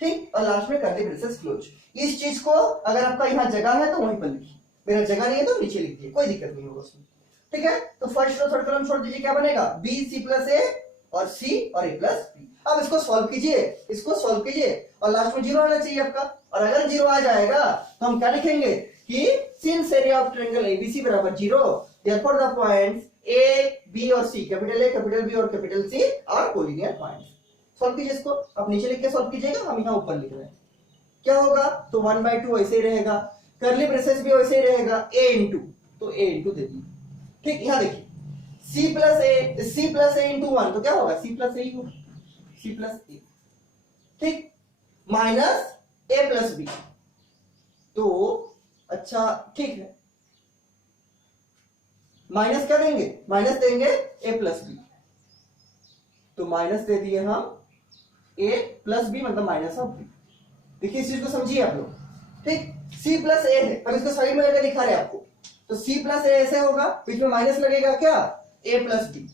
ठीक, और लास्ट में कर्ली ब्रेसेस क्लोज। इस चीज को अगर आपका यहाँ जगह है तो वहीं पर लिखिए, मेरा जगह नहीं है तो नीचे लिख दिए, कोई दिक्कत नहीं होगा उसमें। ठीक है, तो फर्स्ट रो थर्ड कॉलम छोड़ दीजिए, क्या बनेगा, b c प्लस a और c और a प्लस b। अब इसको सॉल्व कीजिए, और लास्ट में 0 आना चाहिए आपका, और अगर 0 आ जाएगा तो हम क्या लिखेंगे कि since area of triangle ABC बराबर 0, therefore the points a b और c, capital A capital B और capital C are collinear points. Solve कीजिए इसको, आप नीचे लिख के सॉल्व कीजिएगा, हम यहाँ ऊपर लिख रहे हैं। क्या होगा, तो 1/2 वैसे ही रहेगा, कर्ली ब्रेसेस भी वैसे ही रहेगा, a इंटू, तो a इंटू दे दिए। ठीक, यहाँ देखिए c प्लस a इंटू 1, तो क्या होगा, c प्लस a ही होगा, c प्लस a। ठीक, माइनस ए प्लस बी। तो अच्छा ठीक है, माइनस क्या देंगे, माइनस देंगे ए प्लस बी। तो माइनस दे दिए हम ए प्लस बी मतलब माइनस ऑफ बी। देखिए इस चीज को समझिए आप लोग, ठीक। सी प्लस ए है, हम इसको साइड में करके दिखा रहे हैं आपको। तो सी प्लस ए ऐसे होगा, बीच में माइनस लगेगा क्या, ए प्लस बी,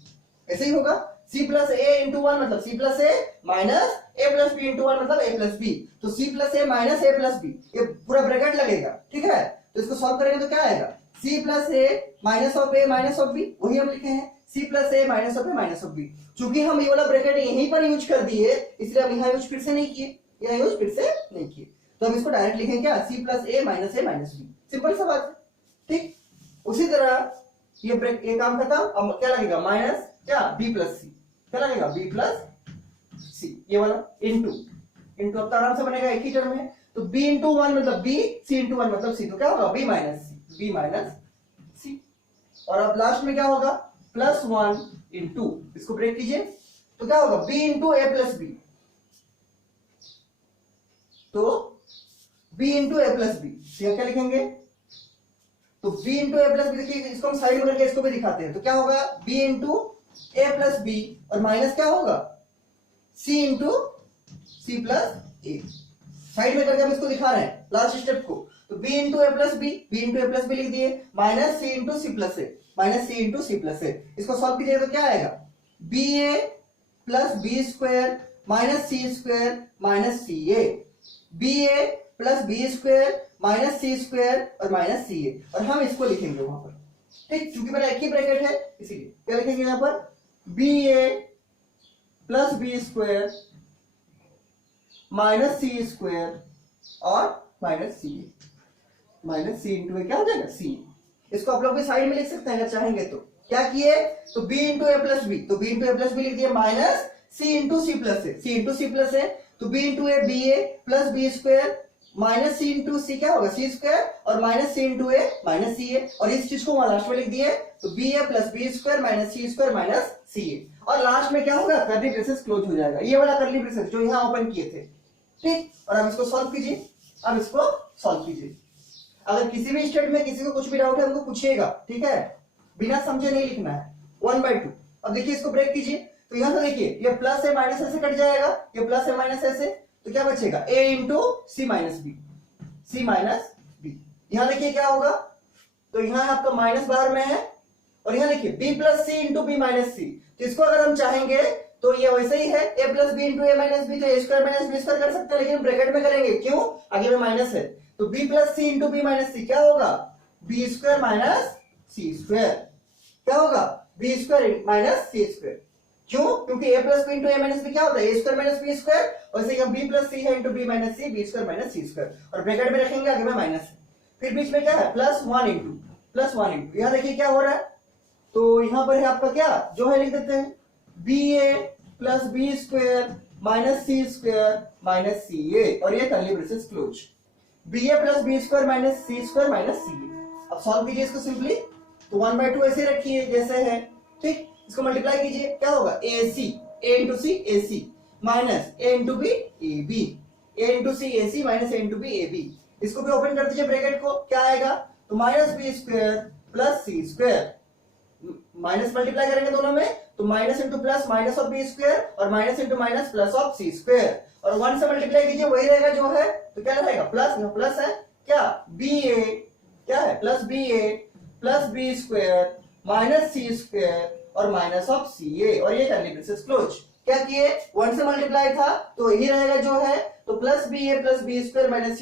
ऐसे ही होगा। सी प्लस ए इंटू वन मतलब सी plus A minus A plus B into one मतलब ए प्लस बी। तो सी plus A minus A plus B, ये पूरा ब्रैकेट लगेगा, ठीक है। तो इसको सॉल्व करेंगे तो क्या आएगा, C plus A minus of A minus of B, वही हम लिखे हैं C plus A minus of A minus of B. चूंकि हम ये वाला ब्रैकेट यहीं पर यूज कर दिए, इसलिए हम यहाँ यूज फिर से नहीं किए, यहाँ यूज फिर से नहीं किए। तो हम इसको डायरेक्ट लिखेंगे क्या, सी plus A minus B, simple सा बात है, ठीक। उसी तरह ये काम खत्म। अब क्या लगेगा, माइनस क्या बी प्लस सी, क्या लगेगा बी प्लस सी, ये वाला इंटू इंटू, अब तो आराम से बनेगा, एक ही टर्म है। तो b इंटू वन मतलब b, c इंटू वन मतलब c, तो क्या होगा b माइनस सी। और अब लास्ट में क्या होगा, प्लस वन इंटू, इसको ब्रेक कीजिए, तो क्या होगा b into a plus b. तो b into a plus B, क्या लिखेंगे, तो b into a plus B. देखिए इसको हम साइड में करके इसको भी दिखाते हैं। तो क्या होगा b into a plus b और माइनस क्या होगा c इंटू सी प्लस ए। साइड में करके हम इसको दिखा रहे हैं लास्ट स्टेप को। तो b into a plus b लिख दिए, minus c into c plus A, minus c into c plus ए। इसको सॉल्व कीजिएगा तो क्या आएगा, B a plus b square minus C square minus c A, b a plus b square minus C square और minus c a. और हम इसको लिखेंगे वहां पर, ठीक, क्योंकि मेरा एक ही ब्रैकेट है इसीलिए क्या लिखेंगे यहां पर, B a plus b square minus C square और माइनस सी ए, माइनस सी इंटू ए क्या हो जाएगा सी। इसको आप लोग भी साइड में लिख सकते हैं अगर चाहेंगे तो। क्या किए, तो b into a plus b, तो b into a plus b लिख दिए, minus c into c plus a, c into c plus a. तो b into a b a plus b square minus c into c क्या होगा c square और minus c into A minus c a. और इस चीज को वहां last में लिख दिए, तो B a plus b square minus C minus c a. और लास्ट में क्या होगा, कर्ली ब्रेसेस क्लोज हो जाएगा, ये वाला कर्ली ब्रेसेस जो यहाँ ओपन किए थे, ठीक। और अब इसको सॉल्व कीजिए, अब इसको सॉल्व कीजिए। अगर किसी भी स्टेट में किसी को कुछ भी डाउट है हमको पूछिएगा, ठीक है, बिना समझे नहीं लिखना है, 1/2। अब देखिए इसको ब्रेक कीजिए, तो यहां से देखिए ये प्लस है माइनस ऐसे कट जाएगा, ये प्लस है माइनस ऐसे, तो क्या बचेगा a into C minus B. यहां देखिए क्या होगा, तो यहां आपका माइनस बाहर में है, और यहां देखिए b plus C into B minus सी। तो इसको अगर हम चाहेंगे तो ये वैसे ही है a plus B into A minus B, तो A square minus B square कर सकते हैं, लेकिन ब्रैकेट में करेंगे, क्यों, आगे में माइनस है। तो b plus C into B minus C क्या होगा, B square minus C square, क्या होगा B square minus C square. क्यों, क्योंकि a plus B into A minus B क्या होता है A square minus B square, और इसे हम b प्लस सी है into B minus C, B square minus C square, और ब्रैकेट में रखेंगे, आगे में माइनस है। फिर बीच में क्या है प्लस वन इंटू, यहां देखिए क्या हो रहा है, तो यहां पर है आपका क्या जो है लिख देते हैं B a plus b square minus c a, और ये curly braces close, B a plus b square minus c ए। अब सॉल्व कीजिए इसको सिंपली, तो 1/2 ऐसे रखिए जैसे है, ठीक। इसको मल्टीप्लाई कीजिए, क्या होगा a into c a c minus a into b a b, a into c a c minus a into b a b. इसको भी ओपन कर दीजिए ब्रैकेट को, क्या आएगा, तो minus B square plus c square, minus multiply करेंगे दोनों में, तो minus into plus minus of b square और minus into minus plus of c square, और 1 से मल्टीप्लाई कीजिए वही रहेगा जो है, तो क्या रहेगा प्लस, प्लस है क्या बी ए, क्या है plus b square minus C square और माइनस ऑफ सी ए, और ये कर्ली ब्रेसेस क्लोज। क्या किए 1 से मल्टीप्लाई था तो यही रहेगा जो है, तो plus b square minus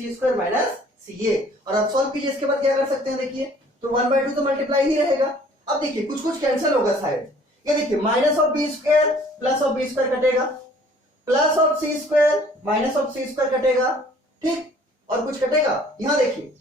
c a. और आप सॉल्व कीजिए, इसके बाद क्या कर सकते हैं, देखिए तो 1/2 तो मल्टीप्लाई ही रहेगा। अब देखिए कुछ कैंसिल होगा शायद, ये देखिए minus of b square plus of b square कटेगा, plus of c square minus of c square कटेगा, ठीक। और कुछ कटेगा, यहां देखिए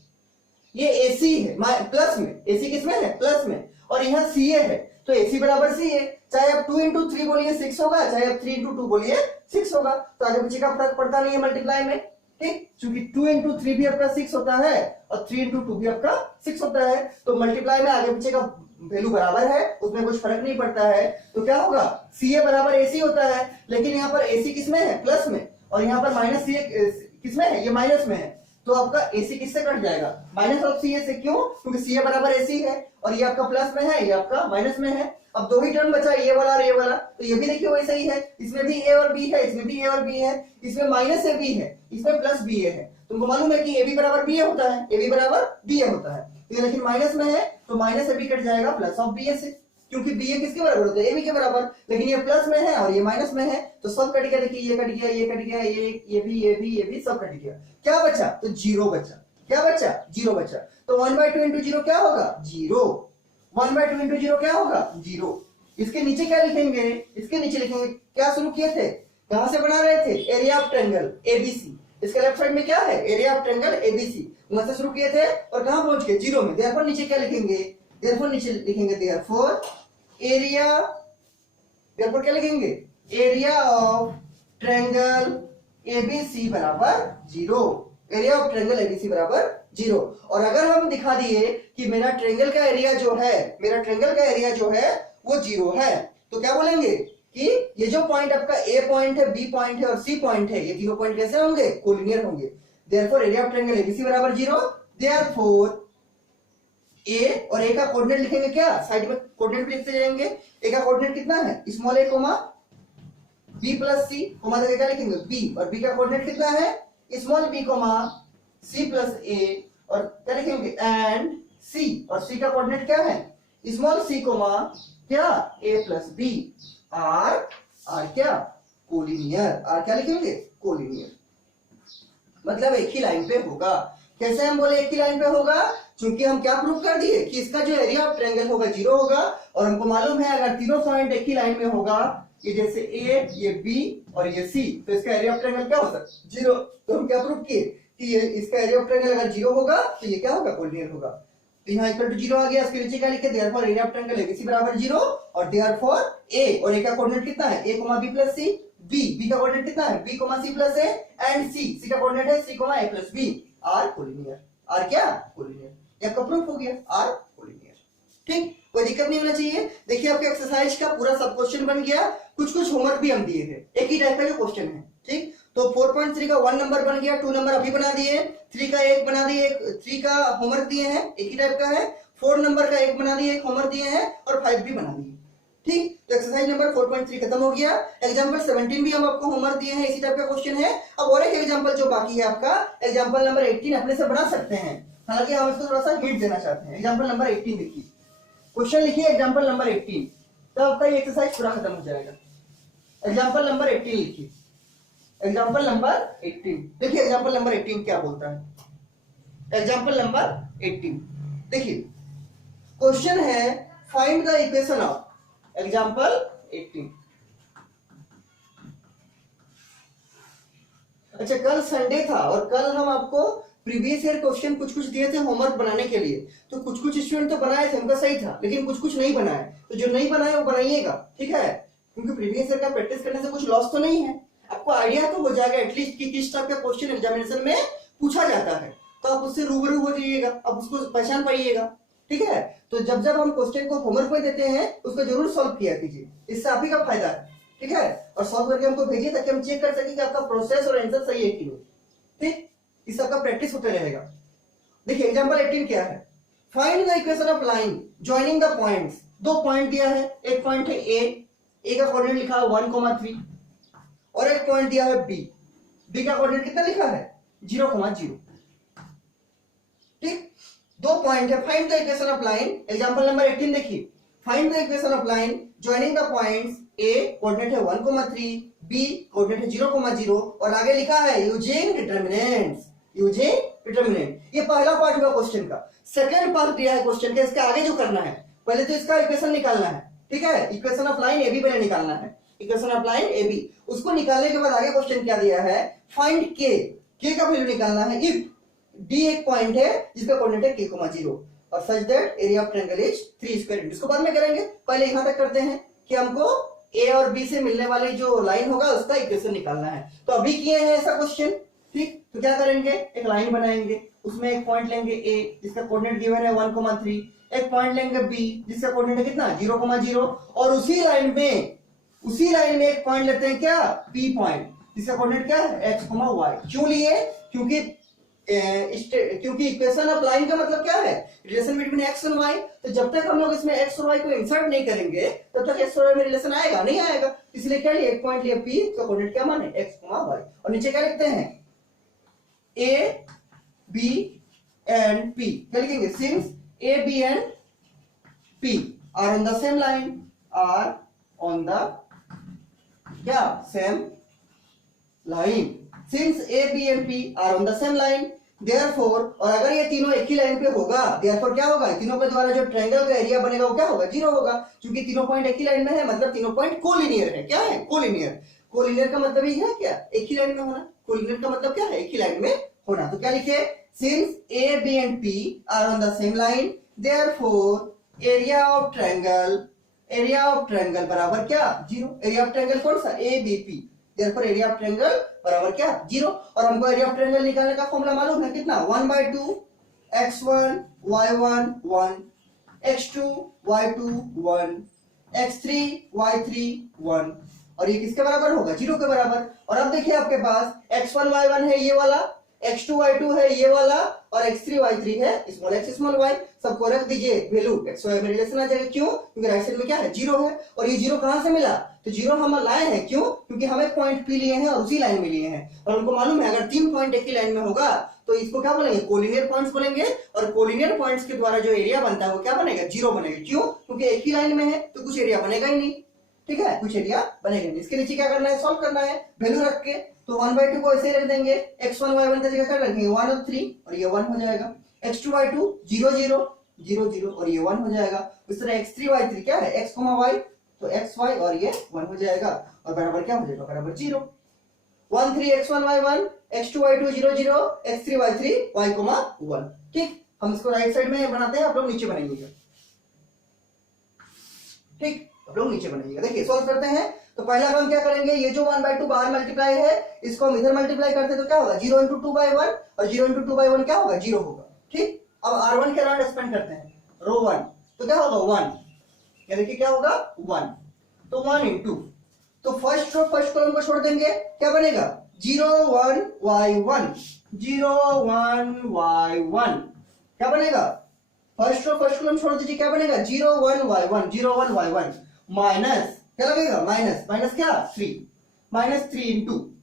ये AC है प्लस में, AC किसमें है प्लस में, और यहाँ CA है, तो AC बराबर CA, चाहे आप 2 इंटू 3 बोलिए 6 होगा, चाहे आप 3 इंटू 2 बोलिए 6 होगा, तो आगे पीछे का फर्क पड़ता नहीं है मल्टीप्लाई में, ठीक। क्योंकि 2 इंटू 3 भी आपका 6 होता है और 3 इंटू 2 भी आपका 6 होता है, तो मल्टीप्लाई में आगे पीछे का वैल्यू बराबर है, उसमें कुछ फर्क नहीं पड़ता है। तो क्या होगा CA बराबर AC होता है, लेकिन यहाँ पर AC किसमें है प्लस में, और यहाँ पर माइनस CA किसमें है, ये माइनस में है, तो आपका AC किससे कट जाएगा, माइनस ऑफ CA से। क्यों, क्योंकि CA बराबर AC है और ये आपका प्लस में है, ये आपका माइनस में है। अब दो ही टर्म बचा, ये वाला और ये वाला, तो ये भी देखिए वैसा ही है, इसमें भी A और B है, इसमें भी A और B है, इसमें माइनस AB है, इसमें प्लस BA है। तुमको मालूम है कि AB बराबर BA होता है, AB बराबर BA होता है, ये लेकिन माइनस में है तो माइनस AB कट जाएगा प्लस ऑफ BA से, क्योंकि BA किसके बराबर होता है, AB के बराबर, लेकिन ये प्लस में है और ये माइनस में है, तो सब कट गया। देखिए ये कट गया, ये कट गया, ये भी सब कट गया। क्या बचा, तो जीरो बचा। क्या बचा, जीरो बचा। तो 1/2 इंटू जीरो क्या होगा, जीरो। 1/2 इंटू जीरो क्या होगा, जीरो। इसके नीचे क्या लिखेंगे, इसके नीचे लिखेंगे क्या शुरू किए थे, कहां से बना रहे थे, एरिया ऑफ ट्रायंगल ABC। इसके लेफ्ट साइड में क्या है, एरिया ऑफ ट्रायंगल ABC, वहां से शुरू किए थे और कहां पहुंच गए, जीरो में। देयरफॉर नीचे क्या लिखेंगे, देयरफॉर नीचे लिखेंगे देयरफॉर एरिया, देयरफॉर क्या लिखेंगे, एरिया ऑफ ट्रायंगल ABC बराबर zero. Area of triangle ABC बराबर जीरो। और अगर हम दिखा दिए कि मेरा ट्रायंगल का एरिया जो है, मेरा ट्रायंगल का एरिया जो है वो जीरो है, तो क्या बोलेंगे कि ये जो पॉइंट आपका A पॉइंट है, B पॉइंट है और C पॉइंट है, ये तीनों पॉइंट कैसे होंगे, कोलिनियर होंगे। Therefore area of triangle ABC बराबर जीरो। देयरफॉर A और A का कोऑर्डिनेट लिखेंगे क्या, साइड में कोऑर्डिनेट भी लिखते जाएंगे। A का कोऑर्डिनेट कितना है, small a comma B plus C, comma देके क्या लिखेंगे B, और B का कोऑर्डिनेट कितना है, small b comma C plus A, और क्या लिखेंगे एंड C, और C का कोऑर्डिनेट क्या है, स्मॉल c कोमा क्या A प्लस B, R क्या कोलिनियर, R क्या लिखेंगे, कोलिनियर। मतलब एक ही लाइन पे होगा। कैसे हम बोले एक ही लाइन पे होगा, क्योंकि हम क्या प्रूव कर दिए कि इसका जो एरिया ऑफ ट्रायंगल होगा जीरो होगा, और हमको मालूम है अगर तीनों पॉइंट एक ही लाइन में होगा, ये जैसे A, ये B और ये C, तो इसका एरिया ऑफ ट्रायंगल क्या होता है, जीरो। तो हम क्या प्रूव किए कि ये इसका एरिया ऑफ ट्रायंगल अगर जीरो होगा तो ये क्या होगा, कोलिनियर होगा। तो यहाँ इक्वल टू जीरो आ गया, इसके नीचे क्या लिखे, therefore area of triangle ABC बराबर जीरो, और देयरफॉर A और A का कोऑर्डिनेट कितना है, A, B plus C, B का कोऑर्डिनेट कितना है, B, C plus A, and C का कोऑर्डिनेट है C, A plus B, R collinear. R क्या, कोलिनियर। ये आपका प्रूफ हो गया, R कोलिनियर। ठीक, कोई दिक्कत नहीं होना चाहिए। देखिए आपके एक्सरसाइज का पूरा सब क्वेश्चन बन गया, कुछ कुछ होमवर्क भी हम दिए थे, एक ही टाइप का जो क्वेश्चन है। ठीक, तो 4.3 का 1 नंबर बन गया, 2 नंबर अभी बना दिए, 3 का एक बना दिए, 3 का होमवर्क दिए हैं, एक ही टाइप का है, 4 नंबर का एक बना दिए, एक होमवर्क दिए हैं, और 5 भी बना दिए। ठीक, तो एक्सरसाइज नंबर 4.3 खत्म हो गया। एग्जांपल 17 भी हम आपको होमवर्क दिए हैं, इसी टाइप का क्वेश्चन है। अब और एक एग्जांपल जो बाकी है आपका, एग्जांपल नंबर 18 अपने से बना सकते हैं, हालांकि हम इसको थोड़ा सा हिंट देना चाहते हैं। एग्जांपल नंबर 18 देखिए, क्वेश्चन लिखिए एग्जांपल नंबर 18, तो आपका ये एक्सरसाइज पूरा खत्म हो जाएगा। एग्जांपल नंबर 18 लिखिए, एग्जांपल नंबर 18 देखिए, एग्जांपल नंबर 18 क्या बोलता है। एग्जांपल नंबर 18 देखिए, क्वेश्चन है find the equation of, example 18। अच्छा, कल संडे था और कल हम आपको प्रीवियस ईयर क्वेश्चन कुछ कुछ दिए थे होमवर्क बनाने के लिए, तो कुछ कुछ स्टूडेंट तो बनाए थे, उनका सही था, लेकिन कुछ कुछ नहीं बनाए, तो जो नहीं बनाए वो बनाइएगा, ठीक है, क्योंकि प्रीवियस ईयर का प्रैक्टिस करने से कुछ लॉस तो नहीं है, आपको आइडिया तो हो जाएगा एटलीस्ट कि किस टाइप का क्वेश्चन एग्जामिनेशन में पूछा जाता है, तो आप उससे रूबरू हो जाइएगा, आप उसको पहचान पाइएगा। ठीक है, तो जब जब हम क्वेश्चन को होमवर्क में देते हैं उसको जरूर सॉल्व किया कीजिए, इससे आप ही का फायदा है। ठीक है, और सॉल्व करके हमको भेजिए ताकि हम चेक कर सकें कि आपका प्रोसेस और आंसर सही है कि नहीं। ठीक, इस सब का प्रैक्टिस होते रहेगा। देखिए एग्जांपल 18 क्या है, find the equation of line joining the points. दो पॉइंट दिया है, एक पॉइंट है ए का कोऑर्डिनेट लिखा है 1,3, और एक पॉइंट दिया है बी का कोऑर्डिनेट कितना लिखा है 0,0। ठीक, दो पॉइंट है, find the equation of line. Example number 18 देखिए, find the equation of line joining the points, A coordinate है 1,3, बी कोऑर्डिनेट है 0,0, और आगे लिखा है यूजिंग डिटरमिनेंट्स, यूजिंग डिटरमिनेंट। ये पहला पार्ट हुआ क्वेश्चन का। सेकंड पार्ट दिया है क्वेश्चन का, इसके आगे जो करना है, पहले तो इसका इक्वेशन निकालना है। ठीक है, equation of line A B पहले निकालना है, equation of line A B. उसको निकालने के बाद आगे क्वेश्चन क्या दिया है, फाइंड के का वैल्यू निकालना है इफ डी एक पॉइंट है जिसका कोऑर्डिनेट है k,0 और such that area of triangle is 3 square. इसको बाद में करेंगे, पहले यहां तक करते हैं कि हमको ए और बी से मिलने वाली जो लाइन होगा उसका इक्वेशन निकालना है। तो अभी किए हैं ऐसा क्वेश्चन। ठीक, तो क्या करेंगे, एक लाइन बनाएंगे, उसमें एक पॉइंट लेंगे ए जिसका कोऑर्डिनेट गिवन है 1,3, एक पॉइंट लेंगे बी जिसका कोऑर्डिनेट कितना 0,0, और उसी लाइन में एक पॉइंट लेते हैं क्या, पी पॉइंट इसका कोऑर्डिनेट क्या है x, y। क्यों लिए? क्योंकि इक्वेशन ऑफ लाइन का मतलब क्या है? रिलेशन बिटवीन x और y। तो जब तक हम लोग इसमें x और y को इंसर्ट नहीं करेंगे तब तक x और y में रिलेशन आएगा नहीं आएगा। इसलिए क्या लिए? एक पॉइंट लिए P, तो कोऑर्डिनेट क्या माने? x, y। और नीचे क्या लिखते हैं? A, B and P। क्या लिखेंगे? Since A, B and P are on the same line, are on the क्या? Same line। Since A, B and P are on the same line, therefore, और अगर ये तीनों एक ही लाइन पे होगा, therefore क्या होगा? तीनों के द्वारा जो ट्रायंगल का एरिया बनेगा वो क्या होगा? 0 होगा। क्योंकि तीनों पॉइंट एक ही लाइन में है, मतलब तीनों पॉइंट कोलिनियर है। क्या है? कोलिनियर। कोलिनियर का मतलब ही है क्या? एक ही लाइन में होना। कोलिनियर का मतलब क्या है? एक ही लाइन में होना। तो क्या लिखे? Since A, B and P are on the same line, therefore area of triangle बराबर क्या? 0। एरिया ऑफ ट्रायंगल कौन सा? ABP। therefore area of triangle बराबर क्या? 0। और हमको एरिया ऑफ ट्रायंगल निकालने का फॉर्मूला मालूम है कितना? 1/2 x1 y1 1 x2 y2 1 x3 y3 1। और ये किसके बराबर होगा? 0 के बराबर। और अब देखिए आपके पास x1 y1 है ये वाला, x2 y2 है ये वाला, और x3 y3 है स्मॉल x स्मॉल y। सबको रख दीजिए वैल्यू x y में रिलेशन आ जाएगा। क्यों? क्योंकि राइट साइड में क्या है? 0 है। और ये 0 कहां से मिला? तो 0 हम लाए हैं। क्यों? क्योंकि हम एक पॉइंट P लिए हैं और उसी लाइन में लिए हैं। और हमको मालूम है अगर 3 पॉइंट एक ही लाइन में होगा तो इसको क्या बोलेंगे? कोलिनियर पॉइंट्स बोलेंगे। और कोलिनियर पॉइंट्स के द्वारा जो एरिया बनता है वो क्या बनेगा? 0 बनेगा। क्यों? क्योंकि एक ही लाइन में है तो कुछ एरिया बनेगा ही नहीं। ठीक है, कुछ एरिया बनेगा नहीं। इसके नीचे क्या करना है? सॉल्व करना है वैल्यू रख के। तो 1/2 को ऐसे रख देंगे, x1 y1 का जगह क्या रखेंगे? 1 और 3, और ये 1 हो जाएगा। x2 y2 0 0 0 0, और ये 1 हो जाएगा। इस तरह x3 y3 क्या है? x, y, तो xy और ये 1 हो जाएगा। और बराबर क्या हो जाएगा? बराबर 0। 1 3 x1 y1 x2 y2 0 0 x3 y3 y, 1। ठीक, हम इसको राइट साइड में बनाते हैं, आप लोग नीचे बनाइएगा। ठीक, आप लोग नीचे बनाइएगा। देखिए सॉल्व करते हैं। तो पहला काम क्या करेंगे? ये जो 1/2 बाहर मल्टीप्लाई है इसको हम इधर मल्टीप्लाई करते तो क्या होगा? 0 × 2/1, और 0 × 2/1 क्या होगा? 0 होगा। ठीक, अब R1 के अराउंड एक्सपेंड करते हैं। रो 1 तो क्या होगा? 1। क्या देखिए क्या होगा? 1। तो 1 × तो फर्स्ट रो फर्स्ट कॉलम को छोड़ देंगे, क्या बनेगा? 0 1 y1 0 1 y1। क्या बनेगा? फर्स्ट रो फर्स्ट कॉलम छोड़ दीजिए, क्या बनेगा? 0 1 y1 0 1 y1 माइनस क्या लगेगा? माइनस क्या? 3 -3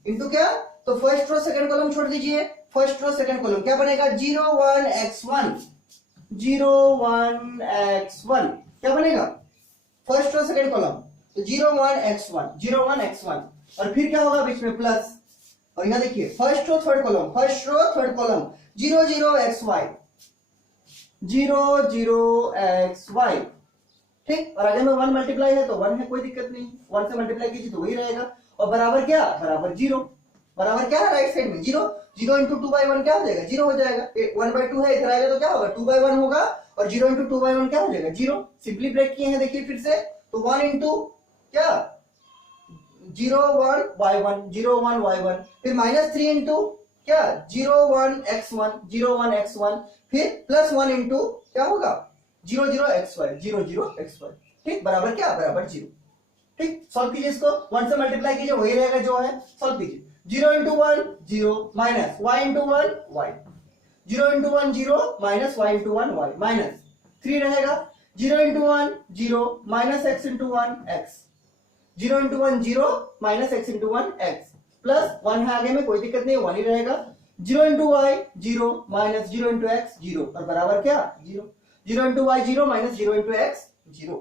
इंटू क्या? तो फर्स्ट रो सेकंड कॉलम छोड़ दीजिए, फर्स्ट रो सेकंड कॉलम क्या बनेगा? 0 1 x1 0 1 x1। क्या बनेगा? फर्स्ट रो सेकंड कॉलम, तो 0 1 x1 0 1 x1, और फिर क्या होगा बीच में? प्लस। और यहां देखिए first row third column 0 0 xy 0 0 xy। ठीक, और आगे में 1 मल्टीप्लाई है तो 1 है, कोई दिक्कत नहीं। 1 से मल्टीप्लाई कीजिए तो वही रहेगा। और बराबर क्या? बराबर 0। बराबर क्या है? राइट साइड में 0। 0 × 2/1 क्या हो जाएगा? 0 हो जाएगा। 1/2 है, इधर आएगा तो क्या होगा? 2/1 होगा। और 0 × 2/1 क्या हो जाएगा? 0। सिंपली ब्रेक किए हैं, देखिए फिर से। तो 1 × क्या? 0 1 y1 0 1 y1, फिर -3 × क्या? 0 1 x1 0 1 x1, फिर +1 × क्या होगा? 0 0 xy 0 0 xy। ठीक, बराबर क्या? बराबर 0। ठीक, सॉल्व कीजिए इसको। 1 से मल्टीप्लाई कीजिए, वही रहेगा जो है। सॉल्व कीजिए। 0 × 1 0 minus y × 1 y 0 × 1 0 minus y × 1 y minus 3 रहेगा। 0 × 1 0 minus x × 1 x 0 × 1 0 minus x × 1 x plus 1 है आगे में, कोई दिक्कत नहीं, 1 ही रहेगा। 0 × y 0 माइनस 0 × x 0, और बराबर क्या? 0। 0 × y 0 माइनस 0 × x 0।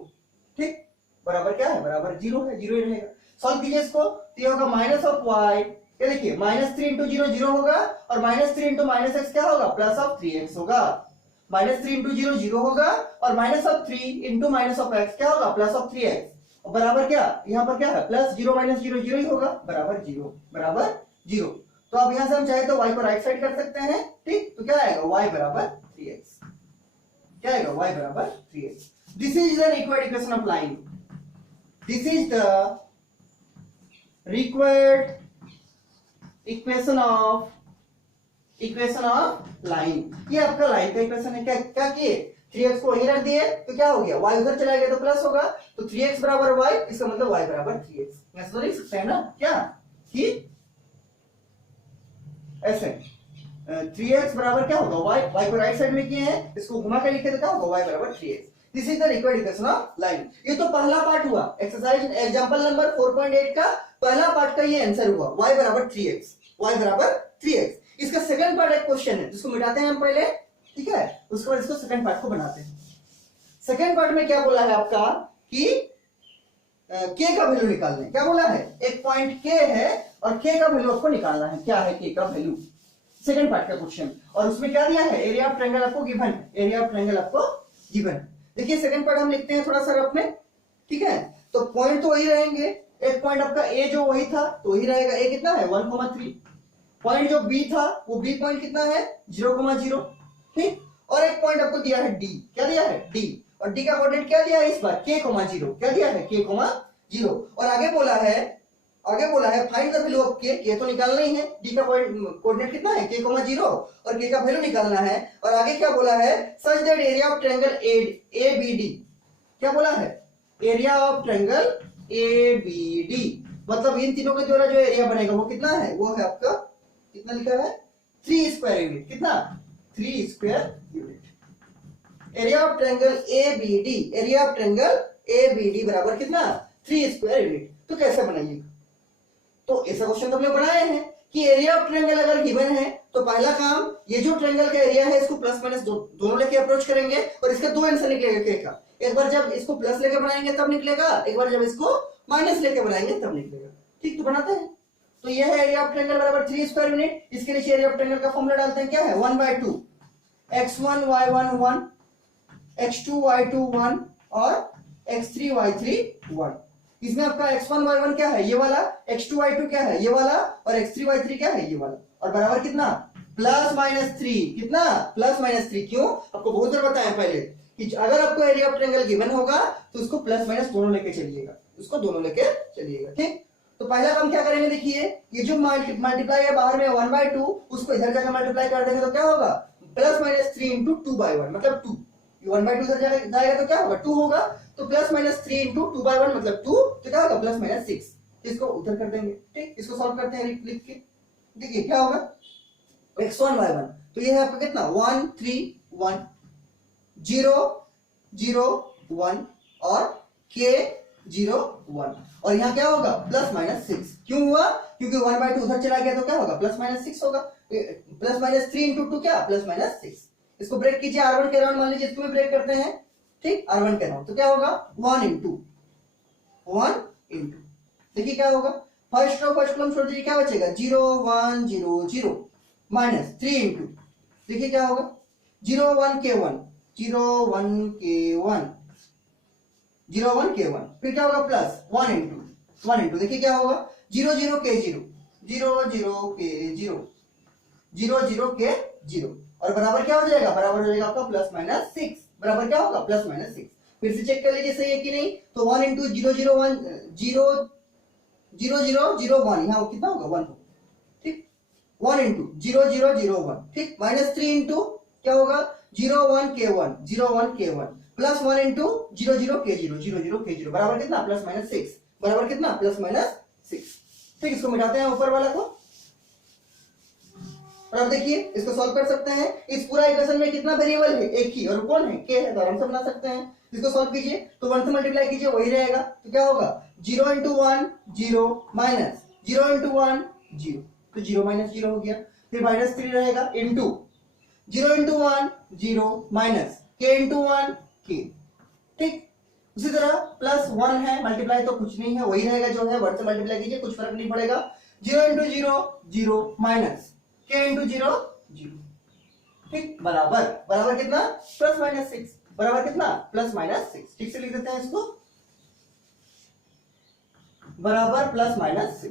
ठीक, बराबर क्या है? बराबर 0 है, 0 ही रहेगा। सॉल्व कीजिए इसको, तो ये होगा माइनस ऑफ y, ये देखिए -3 × 0 0 होगा, और -3 × -x क्या होगा? प्लस ऑफ 3x होगा। -3 × 0 0 होगा, और minus of 3 × minus of x क्या होगा? Plus of 3x। और बराबर क्या? यहाँ पर क्या है? प्लस 0 - 0 0 ही होगा, बराबर 0 बराबर 0। तो अब यहां से हम चाहे तो y को राइट साइड कर सकते हैं। ठीक, तो क्या आएगा? y बराबर 3x। क्या आएगा? y बराबर 3x। This is the required equation of line. This is the required equation of line. ये आपका लाइन का इक्वेशन है। क्या किए? 3x को वहीं रख दिए तो क्या हो गया? y उधर चला गया तो प्लस होगा, तो 3x बराबर y, इसका मतलब y बराबर 3x। ऐसा तो लिख सकते हैं ना क्या? कि ऐसे 3x बराबर क्या होगा y, y को राइट साइड में किए हैं, इसको घुमा के लिखे तो क्या होगा y बराबर 3x। This is the required equation of line. ये तो पहला पार्ट हुआ, एक्सरसाइज एग्जांपल नंबर 4.8 का पहला पार्ट का ये आंसर हुआ, y बराबर 3x, y बराबर 3x। इसका सेकंड पार्ट एक क्वेश्चन है जिसको मिटाते हैं हम पहले, ठीक है, उसके बाद इसको सेकंड पार्ट को बनाते हैं। सेकंड पार्ट में क्या बोला है आपका कि k का वैल्यू निकालना है। क्या बोला है, एक पॉइंट k है और k का वैल्यू आपको निकालना है। क्या है k का वैल्यू, सेकंड पार्ट का क्वेश्चन। और उसमें क्या दिया है, एरिया ऑफ ट्रायंगल आपको गिवन, एरिया ऑफ ट्रायंगल आपको गिवन। देखिए सेकंड पार्ट हम लिखते हैं थोड़ा सा रफ में, ठीक है। तो पॉइंट तो वही रहेंगे, एक पॉइंट आपका a जो वही था तो वही रहेगा, a कितना है 1,3। पॉइंट जो b था वो b पॉइंट कितना है 0,0, ठीक। और एक पॉइंट आपको दिया है d, क्या दिया है d, और d का कोऑर्डिनेट क्या दिया है इस बार k,0, क्या दिया है k,0। और आगे बोला है find the value of k तो निकालना ही है, d का कोऑर्डिनेट कितना है k,0 और k का वैल्यू निकालना है। और आगे क्या बोला है, such that area of triangle ABD, क्या बोला है, एरिया ऑफ ट्रायंगल ABD, मतलब इन तीनों के द्वारा जो एरिया बनेगा वो कितना है, वो है आपका कितना लिखा है 3 स्क्वायर यूनिट, कितना 3 square unit. Area of triangle ABD, area of triangle ABD बराबर कितना 3 स्क्वायर यूनिट। तो कैसे बनाइएगा, तो ऐसा क्वेश्चन तो हमने बनाए हैं कि एरिया ऑफ ट्रायंगल अगर गिवन है तो पहला काम ये जो ट्रायंगल का एरिया है इसको प्लस माइनस दोनों लेके अप्रोच करेंगे और इसका दो आंसर निकलेगा के का। एक बार जब इसको प्लस लेके बनाएंगे तब निकलेगा, एक बार जब इसको माइनस लेके बनाएंगे तब निकलेगा, ठीक। तो बनाते हैं। तो यह है एरिया ऑफ ट्रायंगल बराबर 3 स्क्वायर यूनिट। इसके नीचे एरिया ऑफ ट्रायंगल का फॉर्मूला डालते हैं, क्या है 1/2 x1 y1 1 x2 y2 1 और x3 y3 1। इसमें आपका x1 y1 क्या है ये वाला, x2 y2 क्या है ये वाला और x3 y3 क्या है ये वाला, और बराबर कितना +-3, कितना +-3। क्यों, आपको बहुत बार बताया पहले कि अगर आपको एरिया ऑफ ट्रायंगल गिवन होगा तो उसको प्लस माइनस दोनों लेके चलिएगा, उसको दोनों लेके चलिएगा, ठीक। तो पहला काम क्या करेंगे, देखिए ये जो मल्टीप्लाई है बाहर में 1/2 उसको इधर जाकर मल्टीप्लाई कर देंगे तो क्या होगा +-3 × 2/1 मतलब 2, 1/2 इधर जाएगा तो क्या होगा 2 होगा, तो +-3 × 2/1 मतलब 2, तो क्या होगा +-6। इसको उधर कर देंगे, ठीक। इसको सॉल्व करते हैं लिख के, देखिए क्या होगा x1 y1, तो ये है आपका कितना 1 3 1 0 0 1 और k 0 1, और यहाँ क्या होगा +-6। क्यों हुआ, क्योंकि 1/2 उधर चला गया तो क्या होगा +-6 होगा, +-3 × 2 क्या +-6। इसको ब्रेक कीजिए, R1 के राउंड मान लीजिए इसको भी ब्रेक करते हैं, ठीक। R1 के राउंड तो क्या होगा 1 × 1 देखिए क्या होगा, फर्स्ट रो फर्स्ट कॉलम छोड़ दीजिए, क्या बचेगा 0 1 0 0 -3 × देखिए क्या होगा 0 1 k 1 0 1 k 1 0 1 k 1, फिर क्या होगा +1 × देखिए क्या होगा 0 0 k 0 0 0 k 0 0 0 k 0, और बराबर क्या हो जाएगा, बराबर हो जाएगा आपका +-6, बराबर क्या होगा +-6। फिर से चेक कर लीजिए सही है कि नहीं, तो 1 × 0 0 1 0 0 0 0 1, यहाँ कितना होगा 1, ठीक। 1 × 0 0 0 1, ठीक। -3 × क्या होगा 0 1 k 1 0 1 k 1 +1 × 0 0 k 0 0 0 k 0, बराबर कितना +-6, बराबर कितना +-6, ठीक। इसको मिटाते हैं ऊपर वाला को, और अब देखिए इसको सॉल्व कर सकते हैं। इस पूरा इक्वेशन में कितना वेरिएबल है, एक ही, और कौन है k है, तो आराम से बना सकते हैं। इसको सॉल्व कीजिए तो 1 से मल्टीप्लाई कीजिए वही रहेगा, तो क्या होगा 0 × 1 0 माइनस 0 × 1 0, तो 0 - 0 हो गया, फिर -3 रहेगा इनटू 0 × 1 0 माइनस k × 1 k, ठीक। उसी तरह +1 है, मल्टीप्लाई तो कुछ नहीं है वही रहेगा जो है, 1 से मल्टीप्लाई कीजिए कुछ फर्क नहीं पड़ेगा, 0 × 0 0 माइनस k × 0 0, ठीक, बराबर कितना +-6, बराबर कितना +-6, ठीक से लिख देते हैं इसको, बराबर +-6,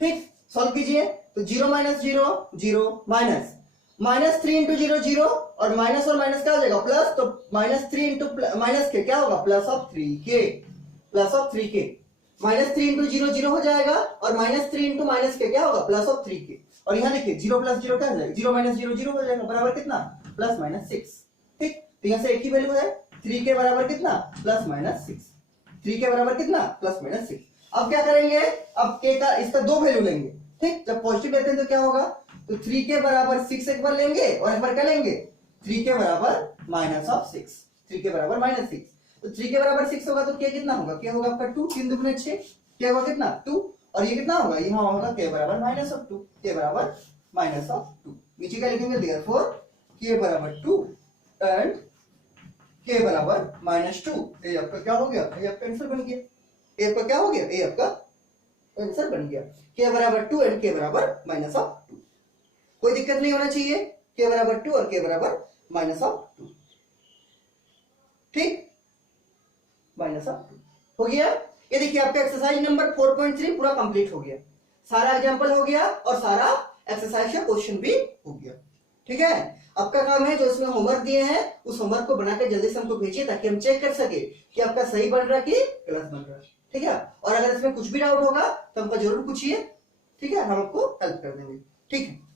ठीक। सॉल्व कीजिए तो 0 - 0 0 माइनस -3 × 0 0, और माइनस और माइनस क्या हो जाएगा प्लस, तो -3 × माइनस के क्या होगा +3k, -3 × 0 0 हो जाएगा, और -3 × माइनस के क्या होगा +3k, और यहाँ देखिए 0 + 0 क्या हो जाएगा 0 - 0 0 हो जाएगा, बराबर कितना +-6, ठीक। तो यहाँ से एक ही वैल्यू है 3k बराबर कितना +-6, 3k बराबर कितना +-6। अब क्या करेंगे, अब k का इसका दो वैल्यू लेंगे, ठीक, जब पॉजिटिव लेते हैं तो क्या होगा, तो 3 के बराबर 6 एक बार लेंगे और एक बार क्या लेंगे, 3 के बराबर माइनस ऑफ 6, 3 के बराबर माइनस 6, तो 3 के बराबर 6 होगा तो क्या कितना होगा, क्या होगा आपका 2, 3 दुगने 6, क्या होगा कितना 2, और ये कितना होगा, यहाँ होगा के बराबर माइनस ऑफ 2, के बराबर माइनस ऑफ 2, नीचे क्या लिखेंगे, देयरफॉर के बराबर 2 एंड के बराबर माइनस 2, ये आपका क्या हो गया, ये आपका आंसर बन गया, ये आपका क्या हो गया, ये आपका आंसर बन गया, के बराबर 2 एंड के बराबर माइनस ऑफ 2, कोई दिक्कत नहीं होना चाहिए, के बराबर 2 और के बराबर माइनस ऑफ 2, ठीक, माइनस ऑफ 2 हो गया। ये देखिए आपका एक्सरसाइज नंबर 4.3 पूरा कंप्लीट हो गया, सारा एग्जांपल हो गया और सारा एक्सरसाइज का क्वेश्चन भी हो गया, ठीक है। आपका काम है जो इसमें होमवर्क दिए हैं उस होमवर्क को बनाकर जल्दी से हमको भेजिए ताकि हम चेक कर सके कि आपका सही बन रहा है कि गलत बन रहा है, ठीक है। और अगर इसमें कुछ भी डाउट होगा तो हमको जरूर पूछिए, ठीक है, हम आपको हेल्प कर देंगे, ठीक है।